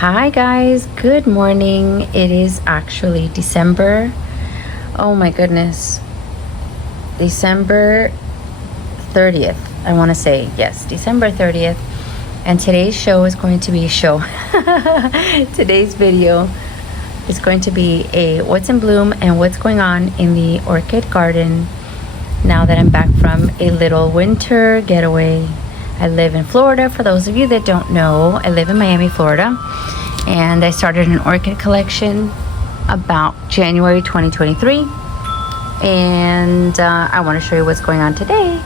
Hi guys, good morning. It is actually December, oh my goodness, December 30th. I want to say, yes, December 30th. And today's show is going to be today's video is going to be a what's in bloom and what's going on in the orchid garden now that I'm back from a little winter getaway. I live in Florida. For those of you that don't know, I live in Miami, Florida, and I started an orchid collection about January 2023, and I want to show you what's going on today.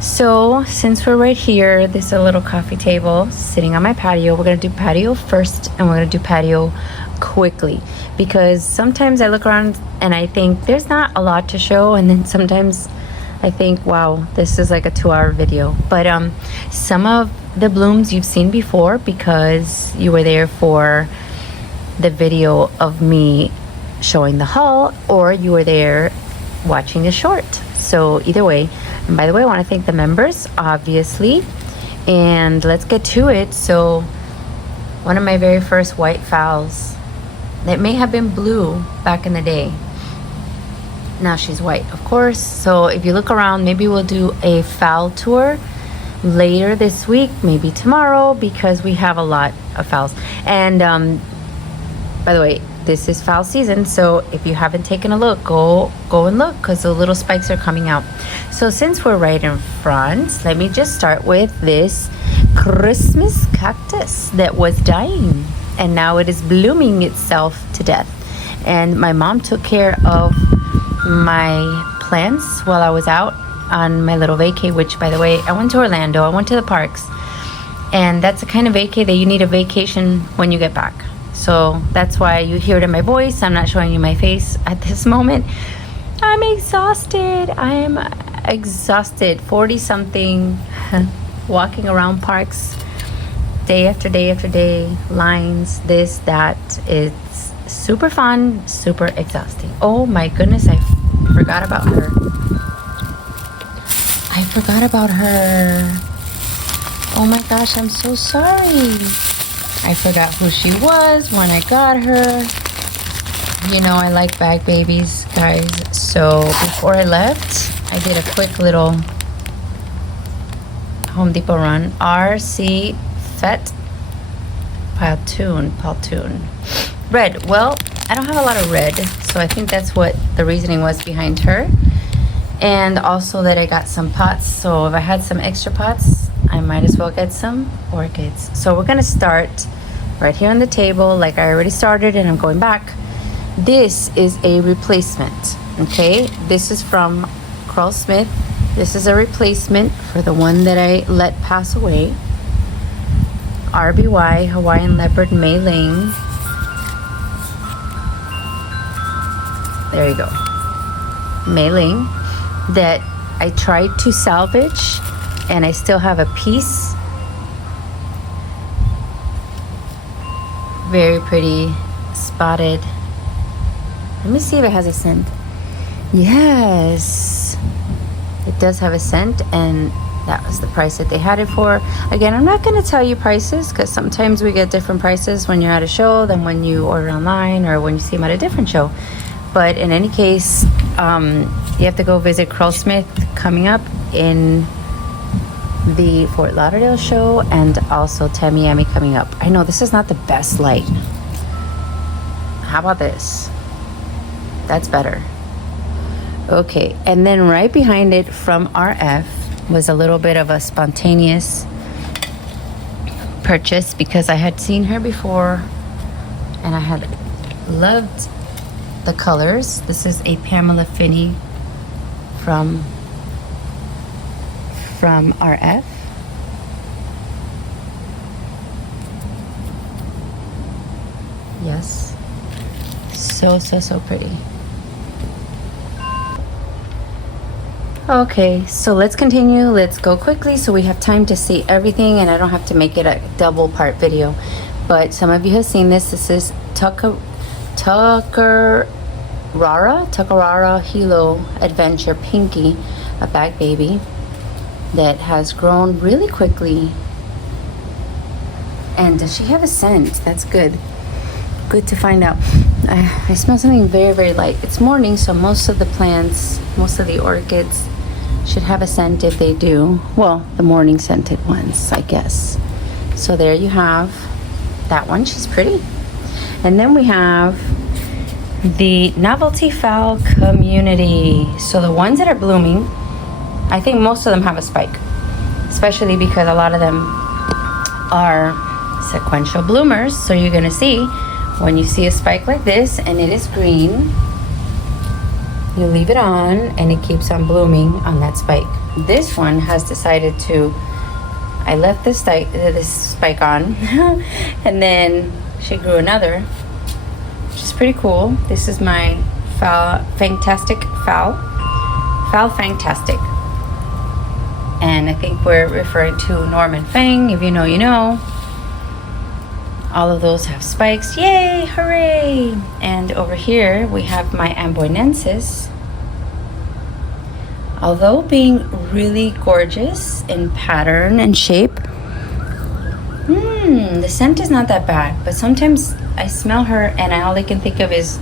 So since we're right here, this is a little coffee table sitting on my patio. We're going to do patio first, and we're going to do patio quickly, because sometimes I look around and I think there's not a lot to show, and then sometimes I think, wow, this is like a 2-hour video. But some of the blooms you've seen before because you were there for the video of me showing the haul, or you were there watching the short. So either way. And by the way, I want to thank the members, obviously, and let's get to it. So one of my very first white phals that may have been blue back in the day, now she's white, of course. So if you look around, maybe we'll do a phal tour later this week, maybe tomorrow, because we have a lot of phals. And by the way, this is phal season, so if you haven't taken a look, go and look, because the little spikes are coming out. So since we're right in front, let me just start with this Christmas cactus that was dying, and now it is blooming itself to death. And my mom took care of my plants while I was out on my little vacay, which, by the way, I went to Orlando, I went to the parks, and that's the kind of vacay that you need a vacation when you get back. So that's why you hear it in my voice. I'm not showing you my face at this moment. I'm exhausted. I am exhausted. 40 something walking around parks day after day after day, lines, this, that. It's super fun, super exhausting. Oh my goodness, I forgot about her. I forgot about her. Oh my gosh, I'm so sorry. I forgot who she was when I got her. You know, I like bag babies, guys. So before I left, I did a quick little Home Depot run. RC Fet Paltoon. Red. Well, I don't have a lot of red, so I think that's what the reasoning was behind her. And also that I got some pots. So if I had some extra pots, I might as well get some orchids. So we're gonna start right here on the table, like I already started, and I'm going back. This is a replacement, okay? This is from Carl Smith. This is a replacement for the one that I let pass away. RBY, Hawaiian Leopard Mei Ling. There you go. Mei Ling that I tried to salvage, and I still have a piece. Very pretty, spotted. Let me see if it has a scent. Yes, it does have a scent, and that was the price that they had it for. Again, I'm not going to tell you prices, because sometimes we get different prices when you're at a show than when you order online or when you see them at a different show. But in any case, you have to go visit Carl Smith coming up in the Fort Lauderdale show, and also Tamiami coming up. I know this is not the best light. How about this? That's better. Okay, and then right behind it from RF was a little bit of a spontaneous purchase, because I had seen her before and I had loved the colors. This is a Pamela Finney from RF. Yes, so pretty. Okay, so let's continue. Let's go quickly so we have time to see everything and I don't have to make it a double part video. But some of you have seen this. This is Takarara Hilo Adventure Pinky, a bag baby that has grown really quickly. And does she have a scent? That's good. Good to find out. I smell something very, very light. It's morning, so most of the plants, most of the orchids should have a scent if they do. Well, the morning scented ones, I guess. So there you have that one. She's pretty. And then we have the Novelty Phal community. So the ones that are blooming, I think most of them have a spike, especially because a lot of them are sequential bloomers. So you're gonna see when you see a spike like this and it is green, you leave it on and it keeps on blooming on that spike. This one has decided to, I left this spike on and then she grew another, which is pretty cool. This is my Fantastic. And I think we're referring to Norman Fang. If you know, you know. All of those have spikes. Yay! Hooray! And over here we have my Amboinensis. Although being really gorgeous in pattern and shape, the scent is not that bad. But sometimes I smell her and all I can think of is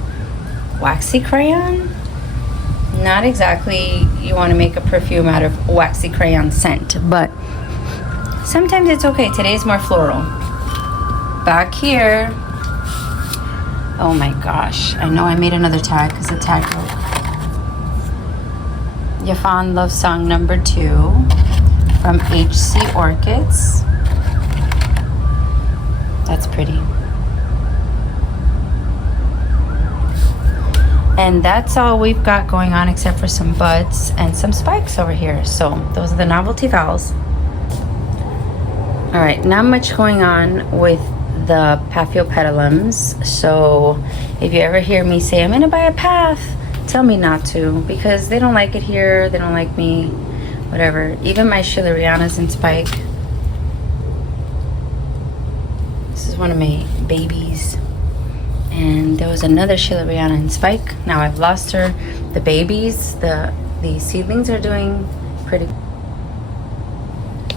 waxy crayon. Not exactly you want to make a perfume out of waxy crayon scent, but sometimes it's okay. Today's more floral. Back here, oh my gosh, I know I made another tag because the tag broke. Yafan Love Song number 2 from HC Orchids. That's pretty. And that's all we've got going on except for some buds and some spikes over here. So those are the Novelty Phals. All right, not much going on with the Patio petalums. So if you ever hear me say I'm gonna buy a path, tell me not to, because they don't like it here, they don't like me, whatever. Even my Schilleriana's in spike. This is one of my babies, and there was another Schilleriana in spike. Now I've lost her. The babies, the seedlings are doing pretty.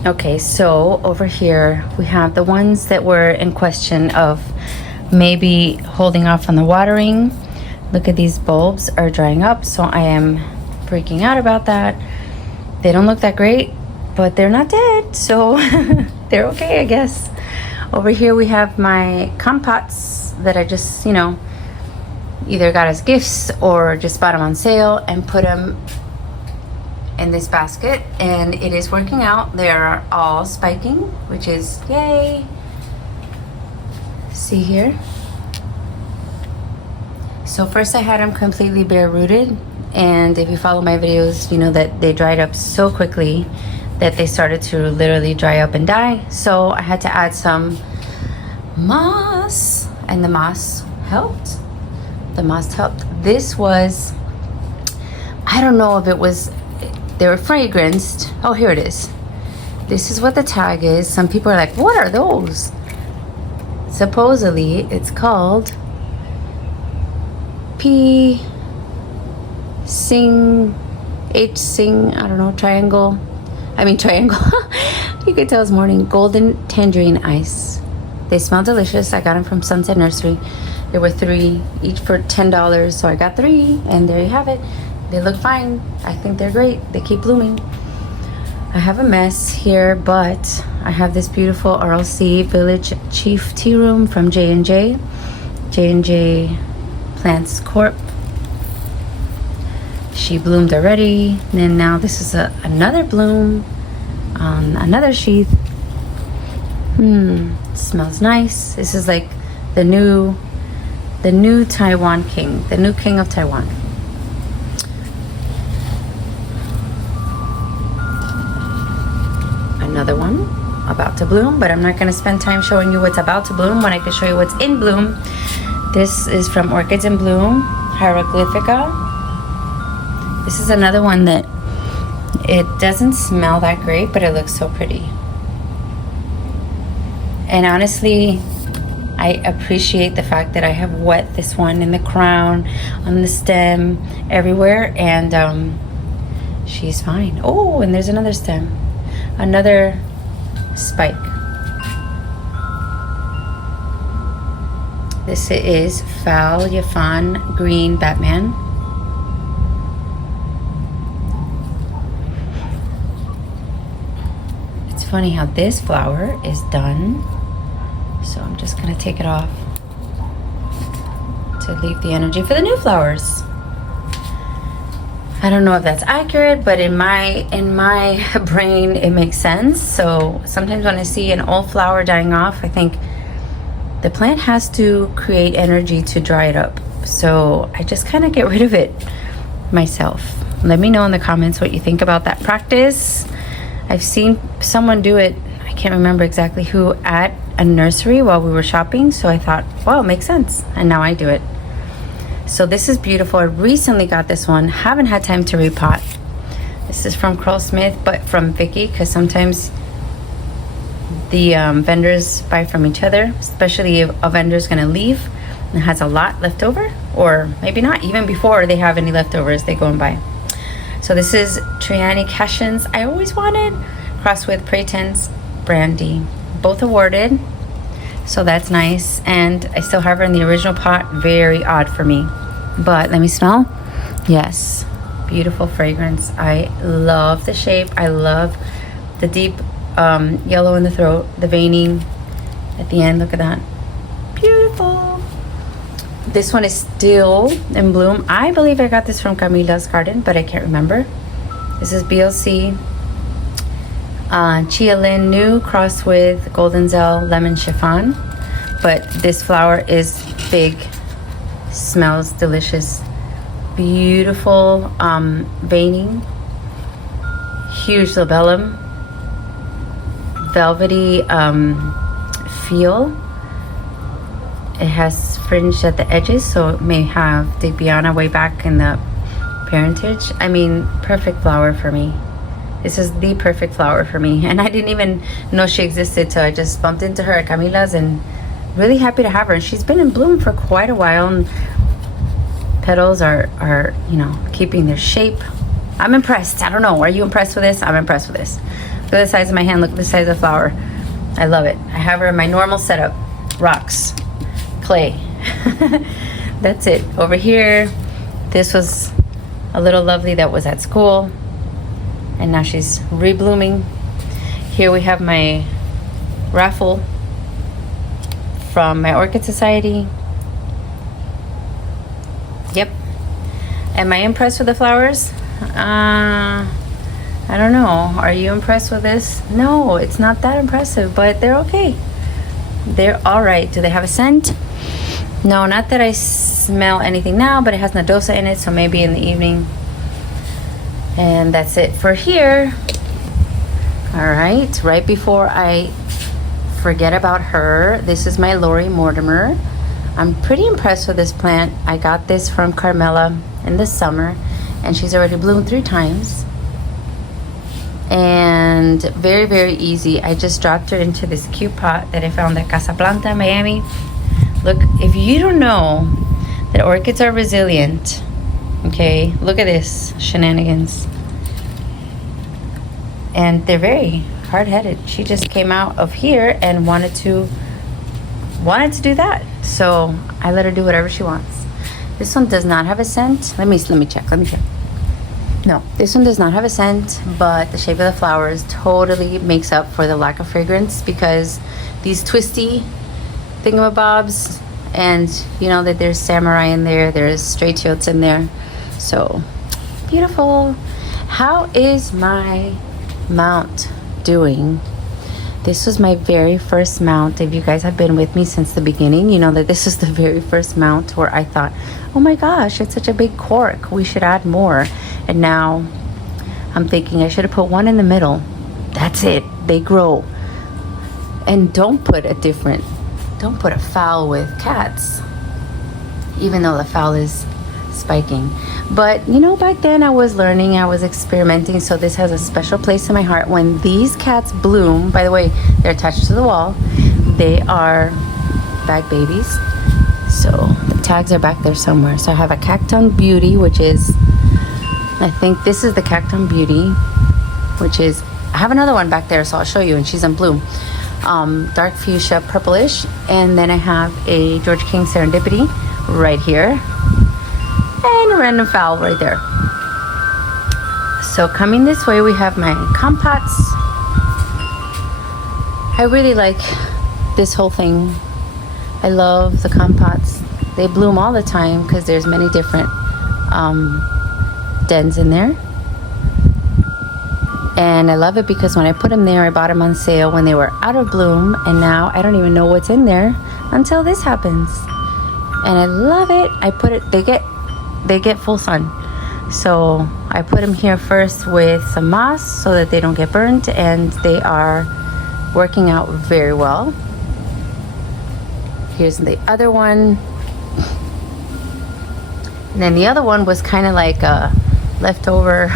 Okay, so over here we have the ones that were in question of maybe holding off on the watering. Look at these bulbs are drying up, so I am freaking out about that. They don't look that great, but they're not dead, so they're okay, I guess. Over here we have my compots that I just, either got as gifts or just bought them on sale and put them in this basket, and it is working out. They are all spiking, which is yay. See here. So first I had them completely bare rooted, and if you follow my videos, you know that they dried up so quickly that they started to literally dry up and die. So I had to add some moss, and the moss helped. This was, I don't know if it was, they were fragranced. Oh, here it is. This is what the tag is. Some people are like, what are those? Supposedly it's called triangle. You could tell it's morning. Golden tangerine ice. They smell delicious. I got them from Sunset Nursery. There were 3 each for $10, so I got 3, and there you have it. They look fine. I think they're great. They keep blooming. I have a mess here, but I have this beautiful RLC Village Chief Tea Room from J&J. J&J Plants Corp. She bloomed already. And now this is another bloom on another sheath. Smells nice. This is like the new Taiwan king, the new king of Taiwan. Another one about to bloom, but I'm not going to spend time showing you what's about to bloom when I can show you what's in bloom. This is from Orchids in Bloom, Hieroglyphica. This is another one that it doesn't smell that great, but it looks so pretty. And honestly, I appreciate the fact that I have wet this one in the crown, on the stem, everywhere, and she's fine. Oh, and there's another stem, another spike. This is phalaenopsis green Batman. It's funny how this flower is done. So I'm just gonna take it off to leave the energy for the new flowers. I don't know if that's accurate, but in my brain it makes sense. So sometimes when I see an old flower dying off, I think the plant has to create energy to dry it up. So I just kind of get rid of it myself. Let me know in the comments what you think about that practice. I've seen someone do it, I can't remember exactly who, at a nursery while we were shopping. So I thought, wow, it makes sense. And now I do it. So this is beautiful. I recently got this one. Haven't had time to repot. This is from Curl Smith, but from Vicky, because sometimes the vendors buy from each other, especially if a vendor's gonna leave and has a lot left over, or maybe not, even before they have any leftovers, they go and buy. So this is Triani Cashins. I always wanted, crossed with Pratense Brandy, both awarded, so that's nice. And I still have her in the original pot. Very odd for me, but let me smell. Yes, beautiful fragrance. I love the shape. I love the deep yellow in the throat, the veining at the end. Look at that, beautiful. This one is still in bloom. I believe I got this from Camila's garden, but I can't remember. This is BLC Chia Lin New crossed with Golden Zell Lemon Chiffon, but this flower is big, smells delicious, beautiful veining, huge labellum, velvety feel. It has fringe at the edges, so it may have Debiana way back in the parentage. I mean, perfect flower for me. This is the perfect flower for me, and I didn't even know she existed, so I just bumped into her at Camila's, and really happy to have her. She's been in bloom for quite a while, and petals are you know, keeping their shape. I'm impressed. I don't know, are you impressed with this? I'm impressed with this. Look at the size of my hand, look at the size of the flower. I love it. I have her in my normal setup. Rocks, clay. That's it. Over here, this was a little lovely that was at school, and now she's reblooming. Here we have my raffle from my Orchid Society. Yep. Am I impressed with the flowers? I don't know. Are you impressed with this? No, it's not that impressive, but they're okay. They're all right. Do they have a scent? No, not that I smell anything now, but it has Nadosa in it, so maybe in the evening. And that's it for here. All right before I forget about her, this is my Lori Mortimer. I'm pretty impressed with this plant. I got this from Carmela in the summer, and she's already bloomed 3 times. And very, very easy. I just dropped her into this cute pot that I found at Casa Planta in Miami. Look, if you don't know that orchids are resilient, okay, look at this shenanigans. And they're very hard-headed. She just came out of here and wanted to do that. So I let her do whatever she wants. This one does not have a scent. Let me check. No, this one does not have a scent, but the shape of the flowers totally makes up for the lack of fragrance, because these twisty thingamabobs, and you know that there's samurai in there, there's straightotes in there. So beautiful. How is my mount doing? This was my very first mount. If you guys have been with me since the beginning, you know that this is the very first mount where I thought, oh my gosh, it's such a big cork, we should add more. And now I'm thinking I should have put one in the middle. That's it. They grow. And don't put a fowl with cats, even though the fowl is spiking. But you know, back then I was learning, I was experimenting, so this has a special place in my heart. When these cats bloom, by the way, they're attached to the wall. They are bag babies. So the tags are back there somewhere. So I have a Cacton Beauty, which is, I think this is the Cacton Beauty, which is, I have another one back there, so I'll show you, and she's in bloom. Dark fuchsia purplish. And then I have a George King Serendipity right here. And a random fowl right there. So coming this way, we have my compots. I really like this whole thing. I love the compots. They bloom all the time because there's many different dens in there. And I love it because when I put them there, I bought them on sale when they were out of bloom, and now I don't even know what's in there until this happens. And I love it. I put it, they get full sun. So I put them here first with some moss so that they don't get burnt, and they are working out very well. Here's the other one. And then the other one was kind of like a leftover,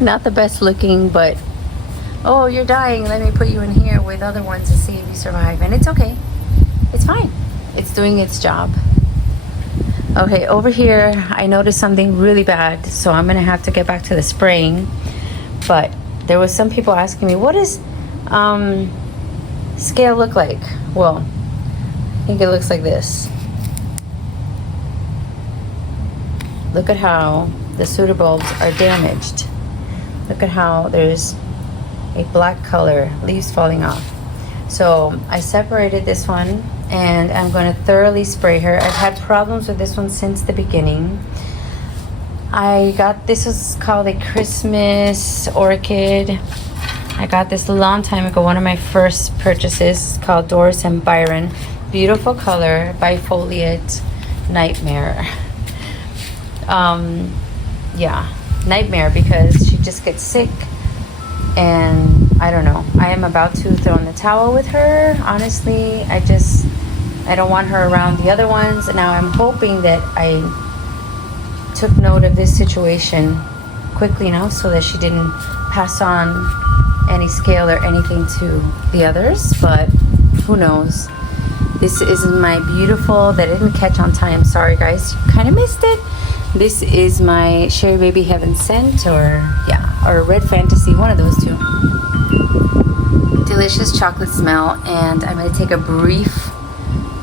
not the best looking, but oh, you're dying, let me put you in here with other ones to see if you survive. And it's okay, it's fine, it's doing its job. Okay, over here I noticed something really bad, so I'm gonna have to get back to the spraying. But there was some people asking me, what does scale look like? Well, I think it looks like this. Look at how the pseudobulbs are damaged. Look at how there's a black color, leaves falling off. So I separated this one, and I'm going to thoroughly spray her. I've had problems with this one since the beginning. I got, this is called a Christmas orchid. I got this a long time ago, one of my first purchases, called Doris and Byron. Beautiful color, bifoliate, nightmare. Yeah, nightmare, because she just gets sick, and I don't know. I am about to throw in the towel with her. Honestly, I don't want her around the other ones. And now I'm hoping that I took note of this situation quickly enough so that she didn't pass on any scale or anything to the others, but who knows. This is my beautiful, that I didn't catch on time. Sorry guys, you kind of missed it. This is my Sherry Baby Heaven Scent, or Red Fantasy, one of those two. Delicious chocolate smell, and I'm gonna take a brief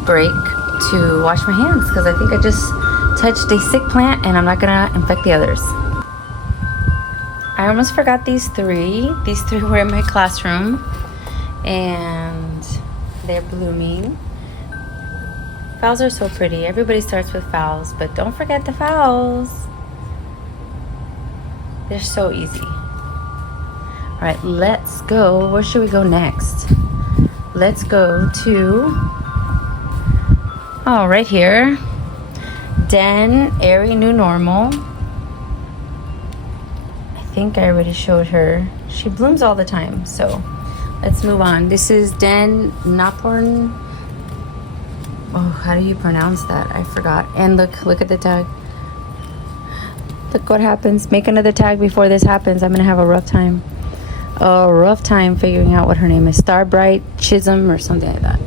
break to wash my hands because I think I just touched a sick plant and I'm not gonna infect the others. I almost forgot these three. These three were in my classroom and they're blooming. Phals are so pretty. Everybody starts with phals, but don't forget the phals. They're so easy. All right, let's go. Where should we go next? Let's go to, oh, right here. Den, Airy New Normal. I think I already showed her. She blooms all the time, so let's move on. This is Den Naporn. Oh, how do you pronounce that? I forgot. And look at the tag. Look what happens. Make another tag before this happens. I'm gonna have a rough time. A rough time figuring out what her name is. Starbright Chisholm or something like that.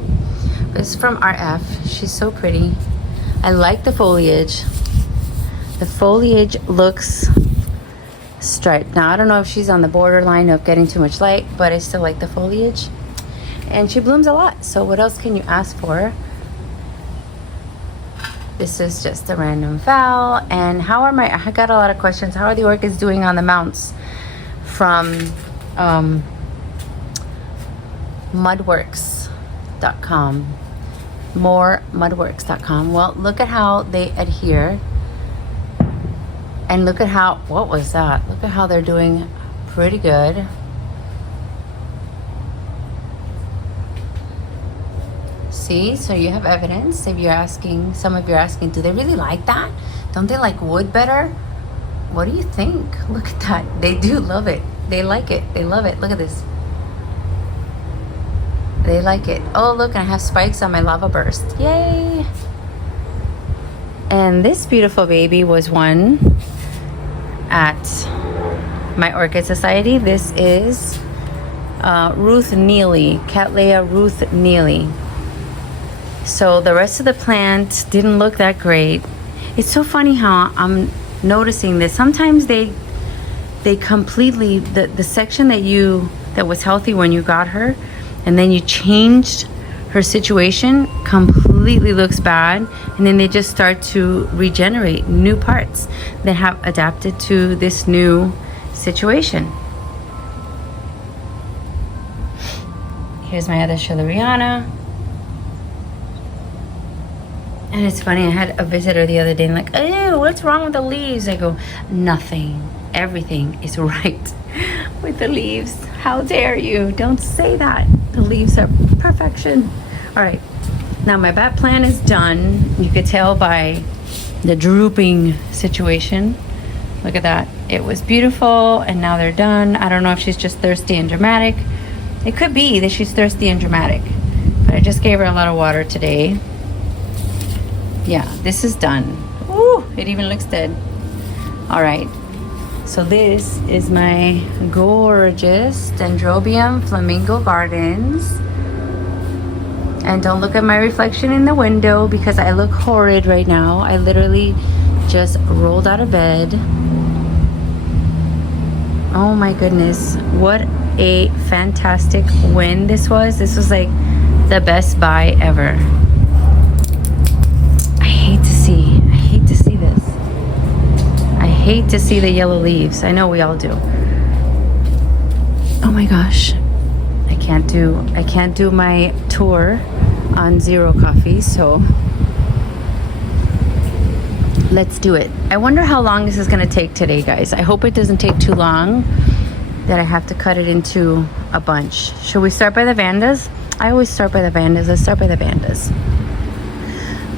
But it's from RF. She's so pretty. I like the foliage. The foliage looks striped. Now I don't know if she's on the borderline of getting too much light, but I still like the foliage. And she blooms a lot. So what else can you ask for? This is just a random fowl. And how are I got a lot of questions. How are the orchids doing on the mounts from mudworks.com? Moremudworks.com. Well, look at how they adhere. And look at how, what was that? Look at how they're doing pretty good. See, so you have evidence. If you're asking, some of you are asking, do they really like that? Don't they like wood better? What do you think? Look at that. They do love it. They like it. They love it. Look at this. They like it. Oh, look, I have spikes on my lava burst. Yay! And this beautiful baby was one at my Orchid Society. This is Ruth Neely, Cattleya Ruth Neely. So the rest of the plant didn't look that great. It's so funny how I'm noticing this. Sometimes they completely, the section that was healthy when you got her, and then you changed her situation, completely looks bad, and then they just start to regenerate new parts that have adapted to this new situation. Here's my other Schilleriana. And it's funny, I had a visitor the other day and like, oh, what's wrong with the leaves? I go, nothing. Everything is right with the leaves. How dare you? Don't say that. The leaves are perfection. All right. Now my bat plant is done. You could tell by the drooping situation. Look at that. It was beautiful and now they're done. I don't know if she's just thirsty and dramatic. It could be that she's thirsty and dramatic. But I just gave her a lot of water today. Yeah, this is done. Ooh, it even looks dead. All right. So this is my gorgeous Dendrobium Flamingo Gardens. And don't look at my reflection in the window because I look horrid right now. I literally just rolled out of bed. Oh my goodness. What a fantastic win this was. This was like the best buy ever. I hate to see this. I hate to see the yellow leaves. I know we all do. Oh my gosh. I can't do my tour on zero coffee, so let's do it. I wonder how long this is gonna take today, guys. I hope it doesn't take too long that I have to cut it into a bunch. Should we start by the Vandas? I always start by the Vandas. Let's start by the Vandas.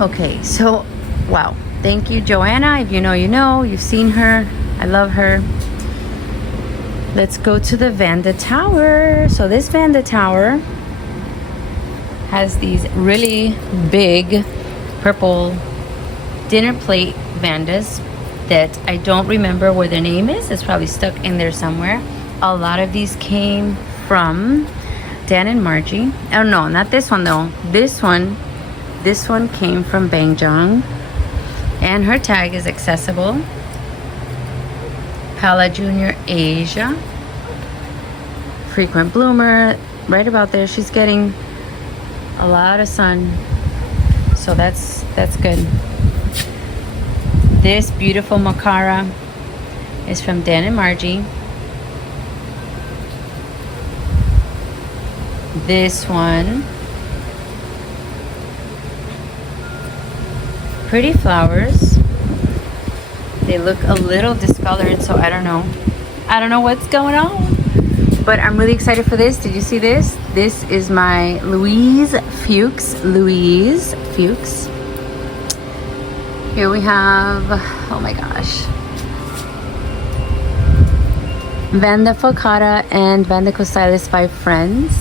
Okay, so wow. Thank you, Joanna. If you know, you know. You've seen her. I love her. Let's go to the Vanda Tower. So this Vanda Tower has these really big purple dinner plate Vandas that I don't remember where their name is. It's probably stuck in there somewhere. A lot of these came from Dan and Margie. Oh no, not this one though. This one came from Bangjong. And her tag is accessible. Pala Junior Asia. Frequent bloomer. Right about there. She's getting a lot of sun. So that's good. This beautiful Makara is from Dan and Margie. This one. Pretty flowers. They look a little discolored, so I don't know what's going on, but I'm really excited for this. Did you see this? This is my Louise Fuchs. Here we have, oh my gosh, Vanda Focata and Vanda Costylis by Friends.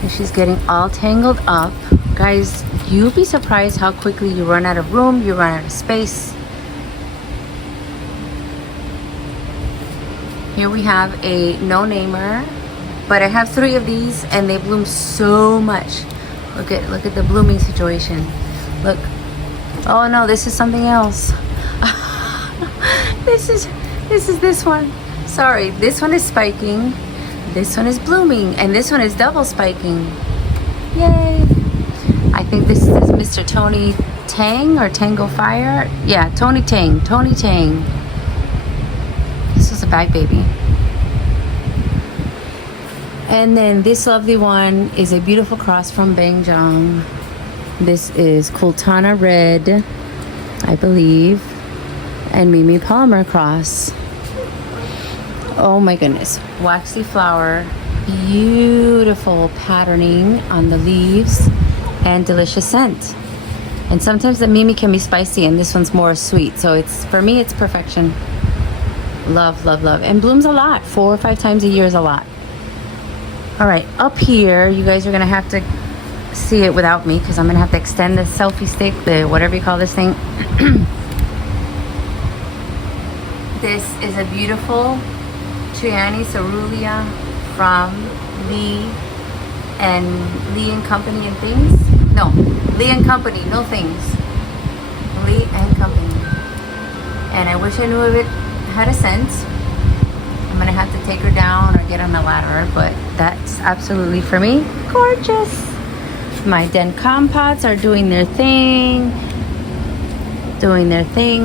And she's getting all tangled up. Guys, you'd be surprised how quickly you run out of room, you run out of space. Here we have a no-namer, but I have 3 of these and they bloom so much. Look at the blooming situation. Look. Oh no, this is something else. This is this one. Sorry, this one is spiking. This one is blooming, and this one is double spiking. Yay! I think this is Mr. Tony Tang or Tango Fire. Yeah, Tony Tang. This is a bag baby. And then this lovely one is a beautiful cross from Bangjong. This is Kultana Red, I believe, and Mimi Palmer cross. Oh my goodness. Waxy flower, beautiful patterning on the leaves, and delicious scent. And sometimes the Mimi can be spicy and this one's more sweet. So it's, for me, it's perfection. Love, love, love. And blooms a lot. 4 or 5 times a year is a lot. All right, up here, you guys are gonna have to see it without me because I'm gonna have to extend the selfie stick, the whatever you call this thing. This is a beautiful Triani Cerulean from Lee and Company and Things. No, Lee and Company, no things. Lee and Company. And I wish I knew if it had a scent. I'm gonna have to take her down or get on a ladder, but that's absolutely, for me, gorgeous. My den compots are doing their thing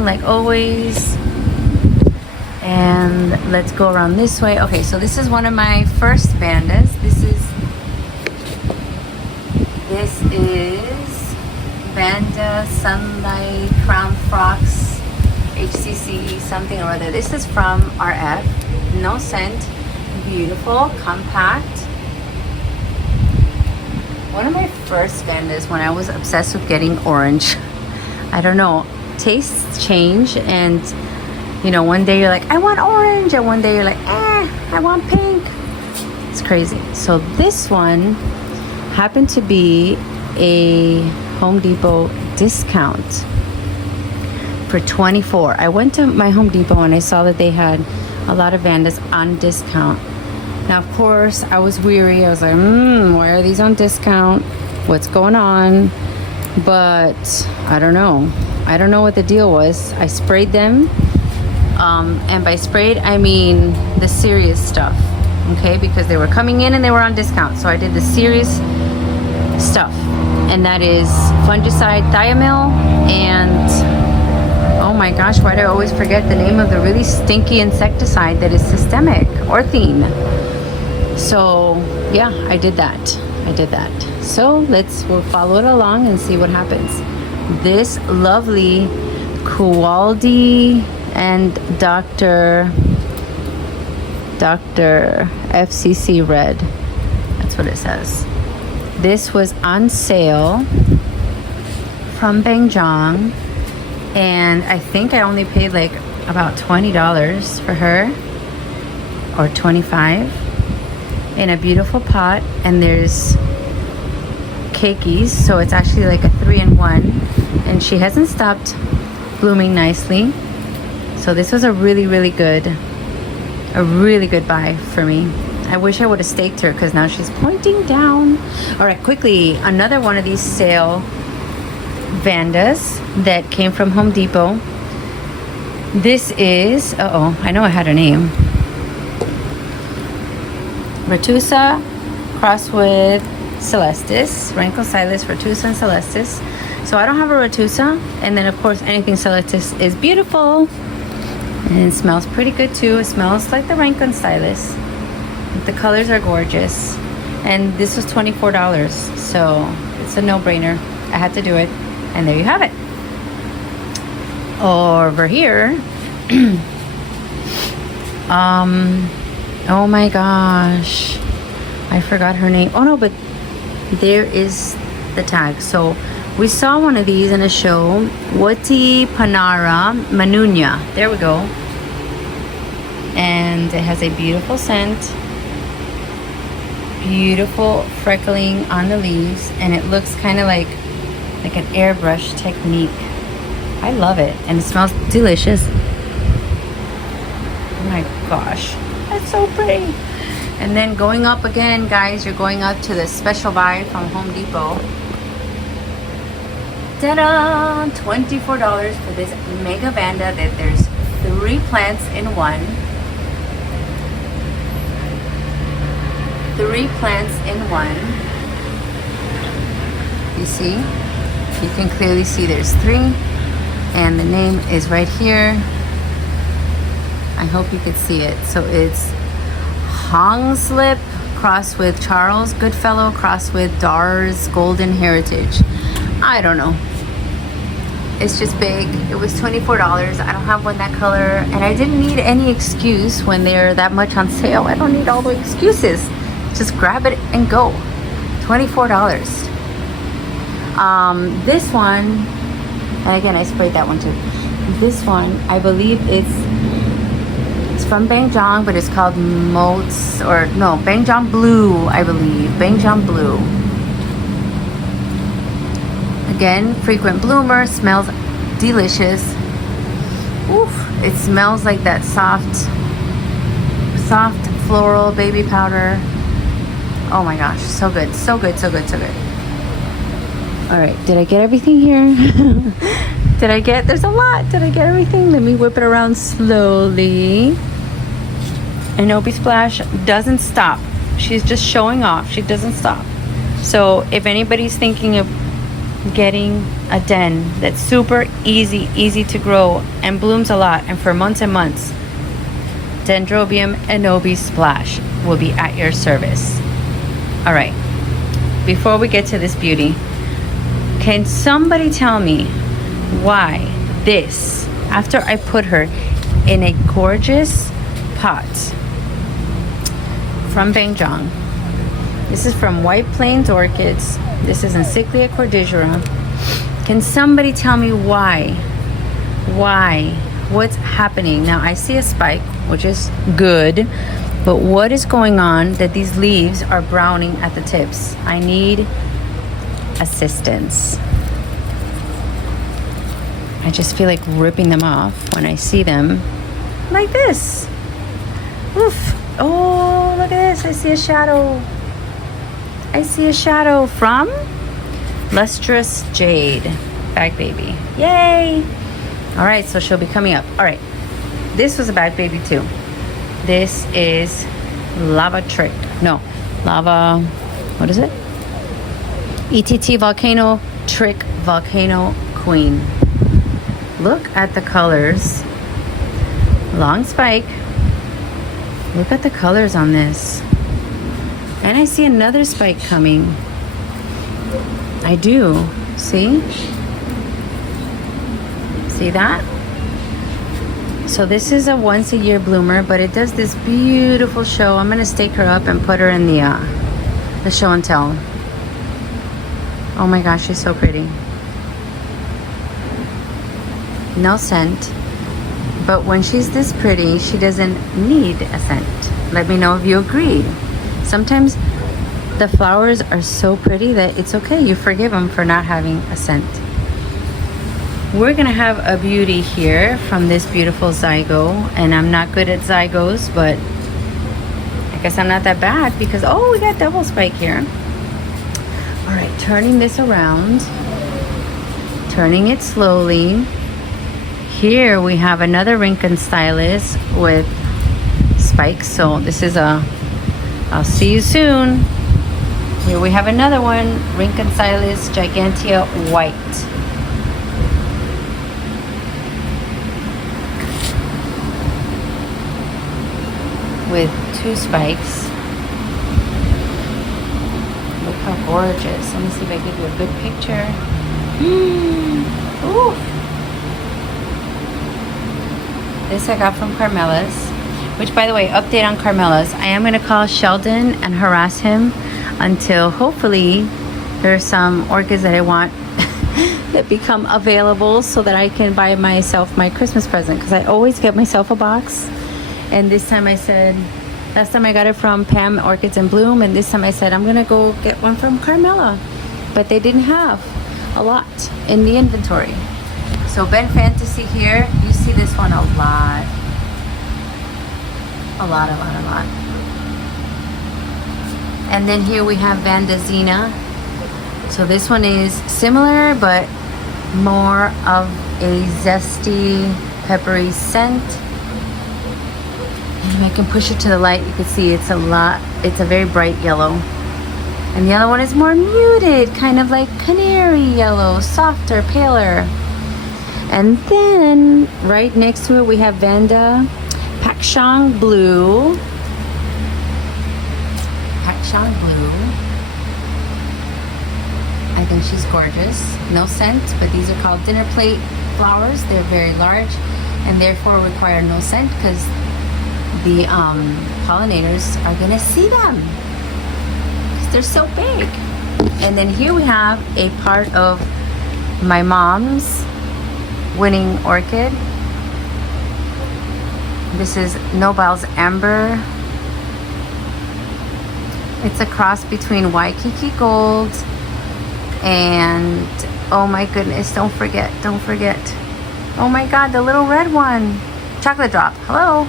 like always. And let's go around this way. Okay, so this is one of my first Vandas. This is Vanda Sunlight Crown Frocks HCC something or other. This is from RF. No scent. Beautiful, compact. One of my first Vandas when I was obsessed with getting orange. I don't know. Tastes change, and you know, one day you're like, I want orange, and one day you're like, I want pink. It's crazy. So this one happened to be a Home Depot discount for $24. I went to my Home Depot and I saw that they had a lot of Vandas on discount. Now, of course, I was weary. I was like, why are these on discount? What's going on? But I don't know. I don't know what the deal was. I sprayed them. And by sprayed, I mean the serious stuff. Okay? Because they were coming in and they were on discount. So I did the serious stuff. And that is fungicide Thiamil and... oh my gosh, why do I always forget the name of the really stinky insecticide that is systemic? Orchid. So yeah, I did that. So we'll follow it along and see what happens. This lovely Kualdi and Dr. FCC Red. That's what it says. This was on sale from Bangjong. And I think I only paid like about $20 for her, or $25, in a beautiful pot. And there's keikis, so it's actually like a 3-in-1. And she hasn't stopped blooming nicely. So this was a really good buy for me. I wish I would have staked her because now she's pointing down. All right, quickly, another one of these sale Vandas that came from Home Depot. This is, I know I had a name. Retusa crossed with Celestis. Rancosilus, Retusa, and Celestis. So I don't have a Retusa. And then, of course, anything Celestis is beautiful. And it smells pretty good, too. It smells like the Rancosilus. The colors are gorgeous. And this was $24. So it's a no-brainer. I had to do it. And there you have it. Over here, oh my gosh, I forgot her name. Oh no, but there is the tag. So we saw one of these in a show. Wati Panara Manunya. There we go. And it has a beautiful scent. Beautiful freckling on the leaves. And it looks kind of like an airbrush technique. I love it, and it smells delicious. Oh my gosh, that's so pretty. And then going up again, guys, you're going up to the special buy from Home Depot. Ta-da! $24 for this mega Vanda that there's 3 plants in one. 3 plants in one. You see? You can clearly see there's 3, and the name is right here. I hope you could see it. So it's Hongslip crossed with Charles Goodfellow crossed with Dar's Golden Heritage. I don't know. It's just big. It was $24. I don't have one that color, and I didn't need any excuse when they're that much on sale. I don't need all the excuses. Just grab it and go. $24. This one, and again, I sprayed that one too. This one, I believe it's from Bangjong, but it's called Bangjong Blue, I believe. Bangjong Blue. Again, frequent bloomer, smells delicious. Oof, it smells like that soft floral baby powder. Oh my gosh, so good. All right, did I get everything here? There's a lot. Did I get everything? Let me whip it around slowly. And Obi Splash doesn't stop. She's just showing off. She doesn't stop. So if anybody's thinking of getting a den that's super easy to grow and blooms a lot and for months and months, Dendrobium and Obi Splash will be at your service. All right, before we get to this beauty, can somebody tell me why this, after I put her in a gorgeous pot from Bangjong, this is from White Plains Orchids, this is Encyclia cordillera, can somebody tell me why, what's happening? Now I see a spike, which is good, but what is going on that these leaves are browning at the tips? I need assistance. I just feel like ripping them off when I see them like this. Oof. Oh, look at this. I see a shadow. I see a shadow from Lustrous Jade. Bag baby. Yay. All right, so she'll be coming up. All right. This was a bag baby too. This is Lava Trick. No, Lava, what is it? ETT Volcano Trick Volcano Queen. Look at the colors. Long spike. Look at the colors on this. And I see another spike coming. I do. See? See that? So this is a once a year bloomer, but it does this beautiful show. I'm gonna stake her up and put her in the show and tell. Oh my gosh, she's so pretty. No scent, but when she's this pretty, she doesn't need a scent. Let me know if you agree. Sometimes the flowers are so pretty that it's okay. You forgive them for not having a scent. We're gonna have a beauty here from this beautiful zygo, and I'm not good at zygos, but I guess I'm not that bad because, oh, we got double spike here. All right, turning this around, turning it slowly. Here we have another Rincon Stylus with spikes. So this is I'll see you soon. Here we have another one, Rincon Stylus Gigantea White. With 2 spikes. Look how gorgeous. Let me see if I give you a good picture. Ooh. This I got from Carmela's, which, by the way, update on Carmela's. I am going to call Sheldon and harass him until hopefully there's some orchids that I want that become available so that I can buy myself my Christmas present, because I always get myself a box. And this time I said, last time I got it from Pam Orchids in Bloom, and this time I said I'm gonna go get one from Carmela, but they didn't have a lot in the inventory. So Ben Fantasy here, you see this one a lot. A lot. And then here we have Vanda Zena. So this one is similar, but more of a zesty, peppery scent. And if I can push it to the light, you can see it's a very bright yellow. And the other one is more muted, kind of like canary yellow, softer, paler. And then right next to it, we have Vanda Pakshang Blue. Pakshang Blue. I think she's gorgeous. No scent, but these are called dinner plate flowers. They're very large and therefore require no scent because the pollinators are gonna see them because they're so big. And then here we have a part of my mom's winning orchid. This is Nobel's Amber. It's a cross between Waikiki Gold and, oh my goodness, don't forget. Oh my God, the little red one. Chocolate Drop, hello.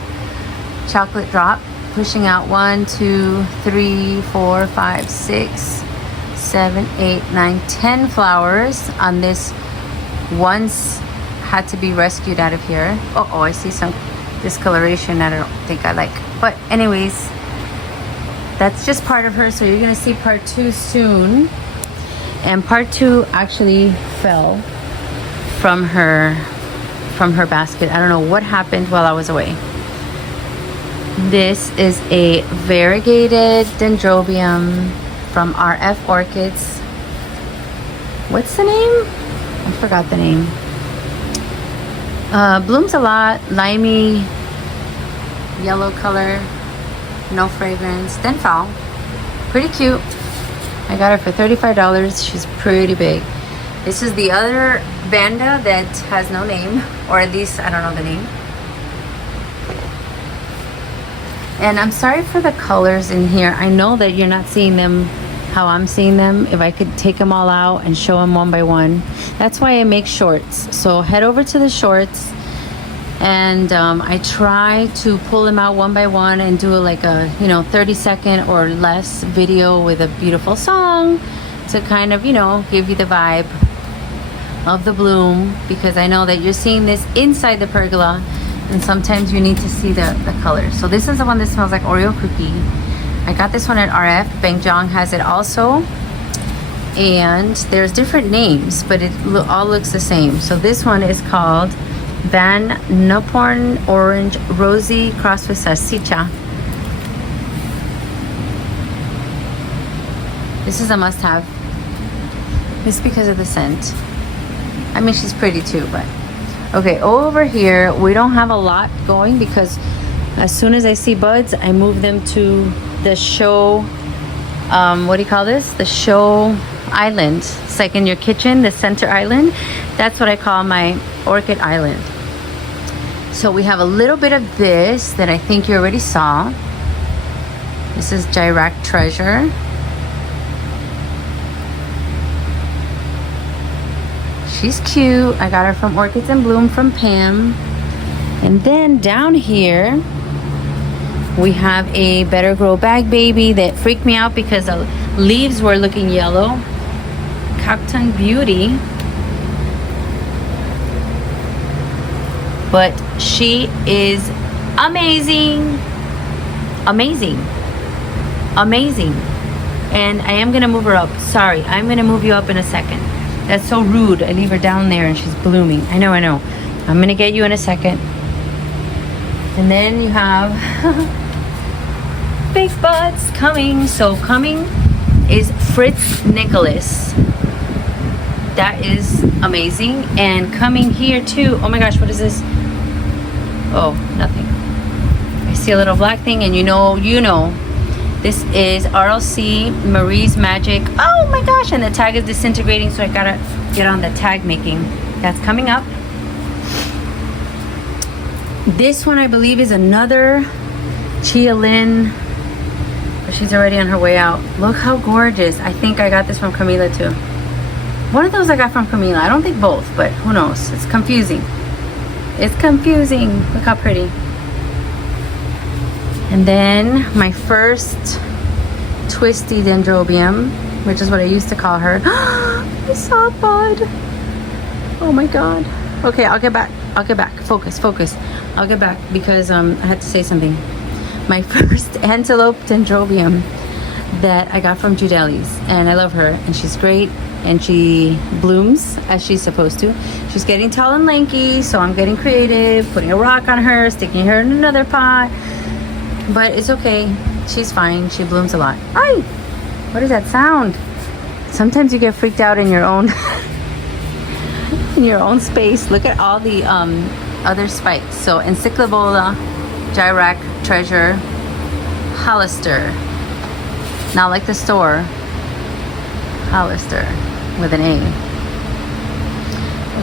Chocolate Drop, pushing out 1, 2, 3, 4, 5, 6, 7, 8, 9, 10 flowers on this. Once had to be rescued out of here. Oh, I see some discoloration I don't think I like. But anyways, that's just part of her. So you're gonna see part 2 soon. And part 2 actually fell from her basket. I don't know what happened while I was away. This is a variegated dendrobium from RF Orchids. What's the name? I forgot the name. Blooms a lot, limey yellow color, no fragrance, then fall. Pretty cute. I got her for $35. She's pretty big. This is the other Vanda that has no name, or at least I don't know the name. And I'm sorry for the colors in here. I know that you're not seeing them how I'm seeing them. If I could take them all out and show them one by one. That's why I make shorts. So head over to the shorts, and I try to pull them out one by one and do like a 30-second or less video with a beautiful song to kind of give you the vibe of the bloom, because I know that you're seeing this inside the pergola and sometimes you need to see the color. So this is the one that smells like Oreo cookie. I got this one at RF. Bang Jong has it also, and there's different names, but it all looks the same. So this one is called Van Nuporn Orange Rosy crossed with Salsicha. This is a must-have. It's because of the scent. I mean, she's pretty too, but okay. Over here we don't have a lot going because as soon as I see buds, I move them to the show, what do you call this? The show island. It's like in your kitchen, the center island. That's what I call my orchid island. So we have a little bit of this that I think you already saw. This is Gyrac Treasure. She's cute. I got her from Orchids in Bloom from Pam. And then down here we have a Better Grow Bag baby that freaked me out because the leaves were looking yellow. Cactung Beauty. But she is amazing. Amazing. Amazing. And I am gonna move her up. Sorry, I'm gonna move you up in a second. That's so rude. I leave her down there and she's blooming. I know. I'm gonna get you in a second. And then you have big buds coming. So coming is Fritz Nicholas. That is amazing. And coming here too. Oh my gosh, what is this? Oh, nothing. I see a little black thing, and you know. This is RLC Marie's Magic. Oh my gosh, and the tag is disintegrating, so I gotta get on the tag making. That's coming up. This one I believe is another Chia Lin, but she's already on her way out. Look how gorgeous. I think I got this from Camila too. One of those I got from Camila. I don't think both, but who knows? It's confusing. It's confusing. Look how pretty. And then my first twisty dendrobium, which is what I used to call her. I saw a bud. Oh my god. Okay, I'll get back. Focus. I'll get back because I had to say something. My first antelope dendrobium that I got from Judeli's, and I love her, and she's great, and she blooms as she's supposed to. She's getting tall and lanky, so I'm getting creative, putting a rock on her, sticking her in another pot. But it's okay. She's fine. She blooms a lot. Ay! What is that sound? Sometimes you get freaked out in your own in your own space. Look at all the other spikes. So Encyclobola, Gyrac Treasure, Hollister. Not like the store. Hollister with an A.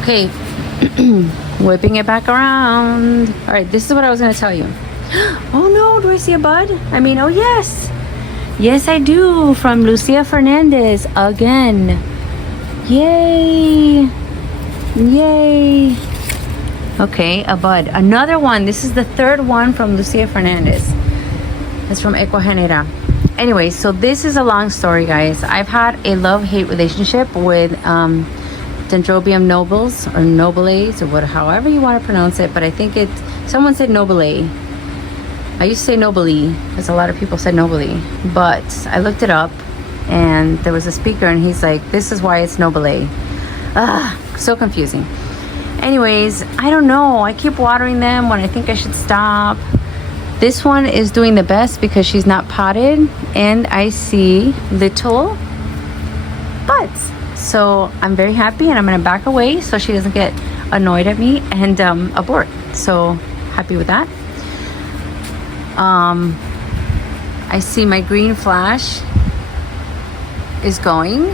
Okay. Whipping it back around. All right, this is what I was going to tell you. Oh no, do I see a bud? I mean, oh yes. Yes, I do. From Lucia Fernandez again. Yay. Yay. Okay, a bud. Another one. This is the third one from Lucia Fernandez. It's from Ecogenera. Anyway, so this is a long story, guys. I've had a love-hate relationship with Dendrobium nobles or nobiles, or however you want to pronounce it, but I think someone said nobile. I used to say nobile because a lot of people said nobile, but I looked it up and there was a speaker and he's like, this is why it's nobile. So confusing. Anyways, I don't know. I keep watering them when I think I should stop. This one is doing the best because she's not potted and I see little buds. So I'm very happy and I'm gonna back away so she doesn't get annoyed at me and abort. So happy with that. I see my green flash is going.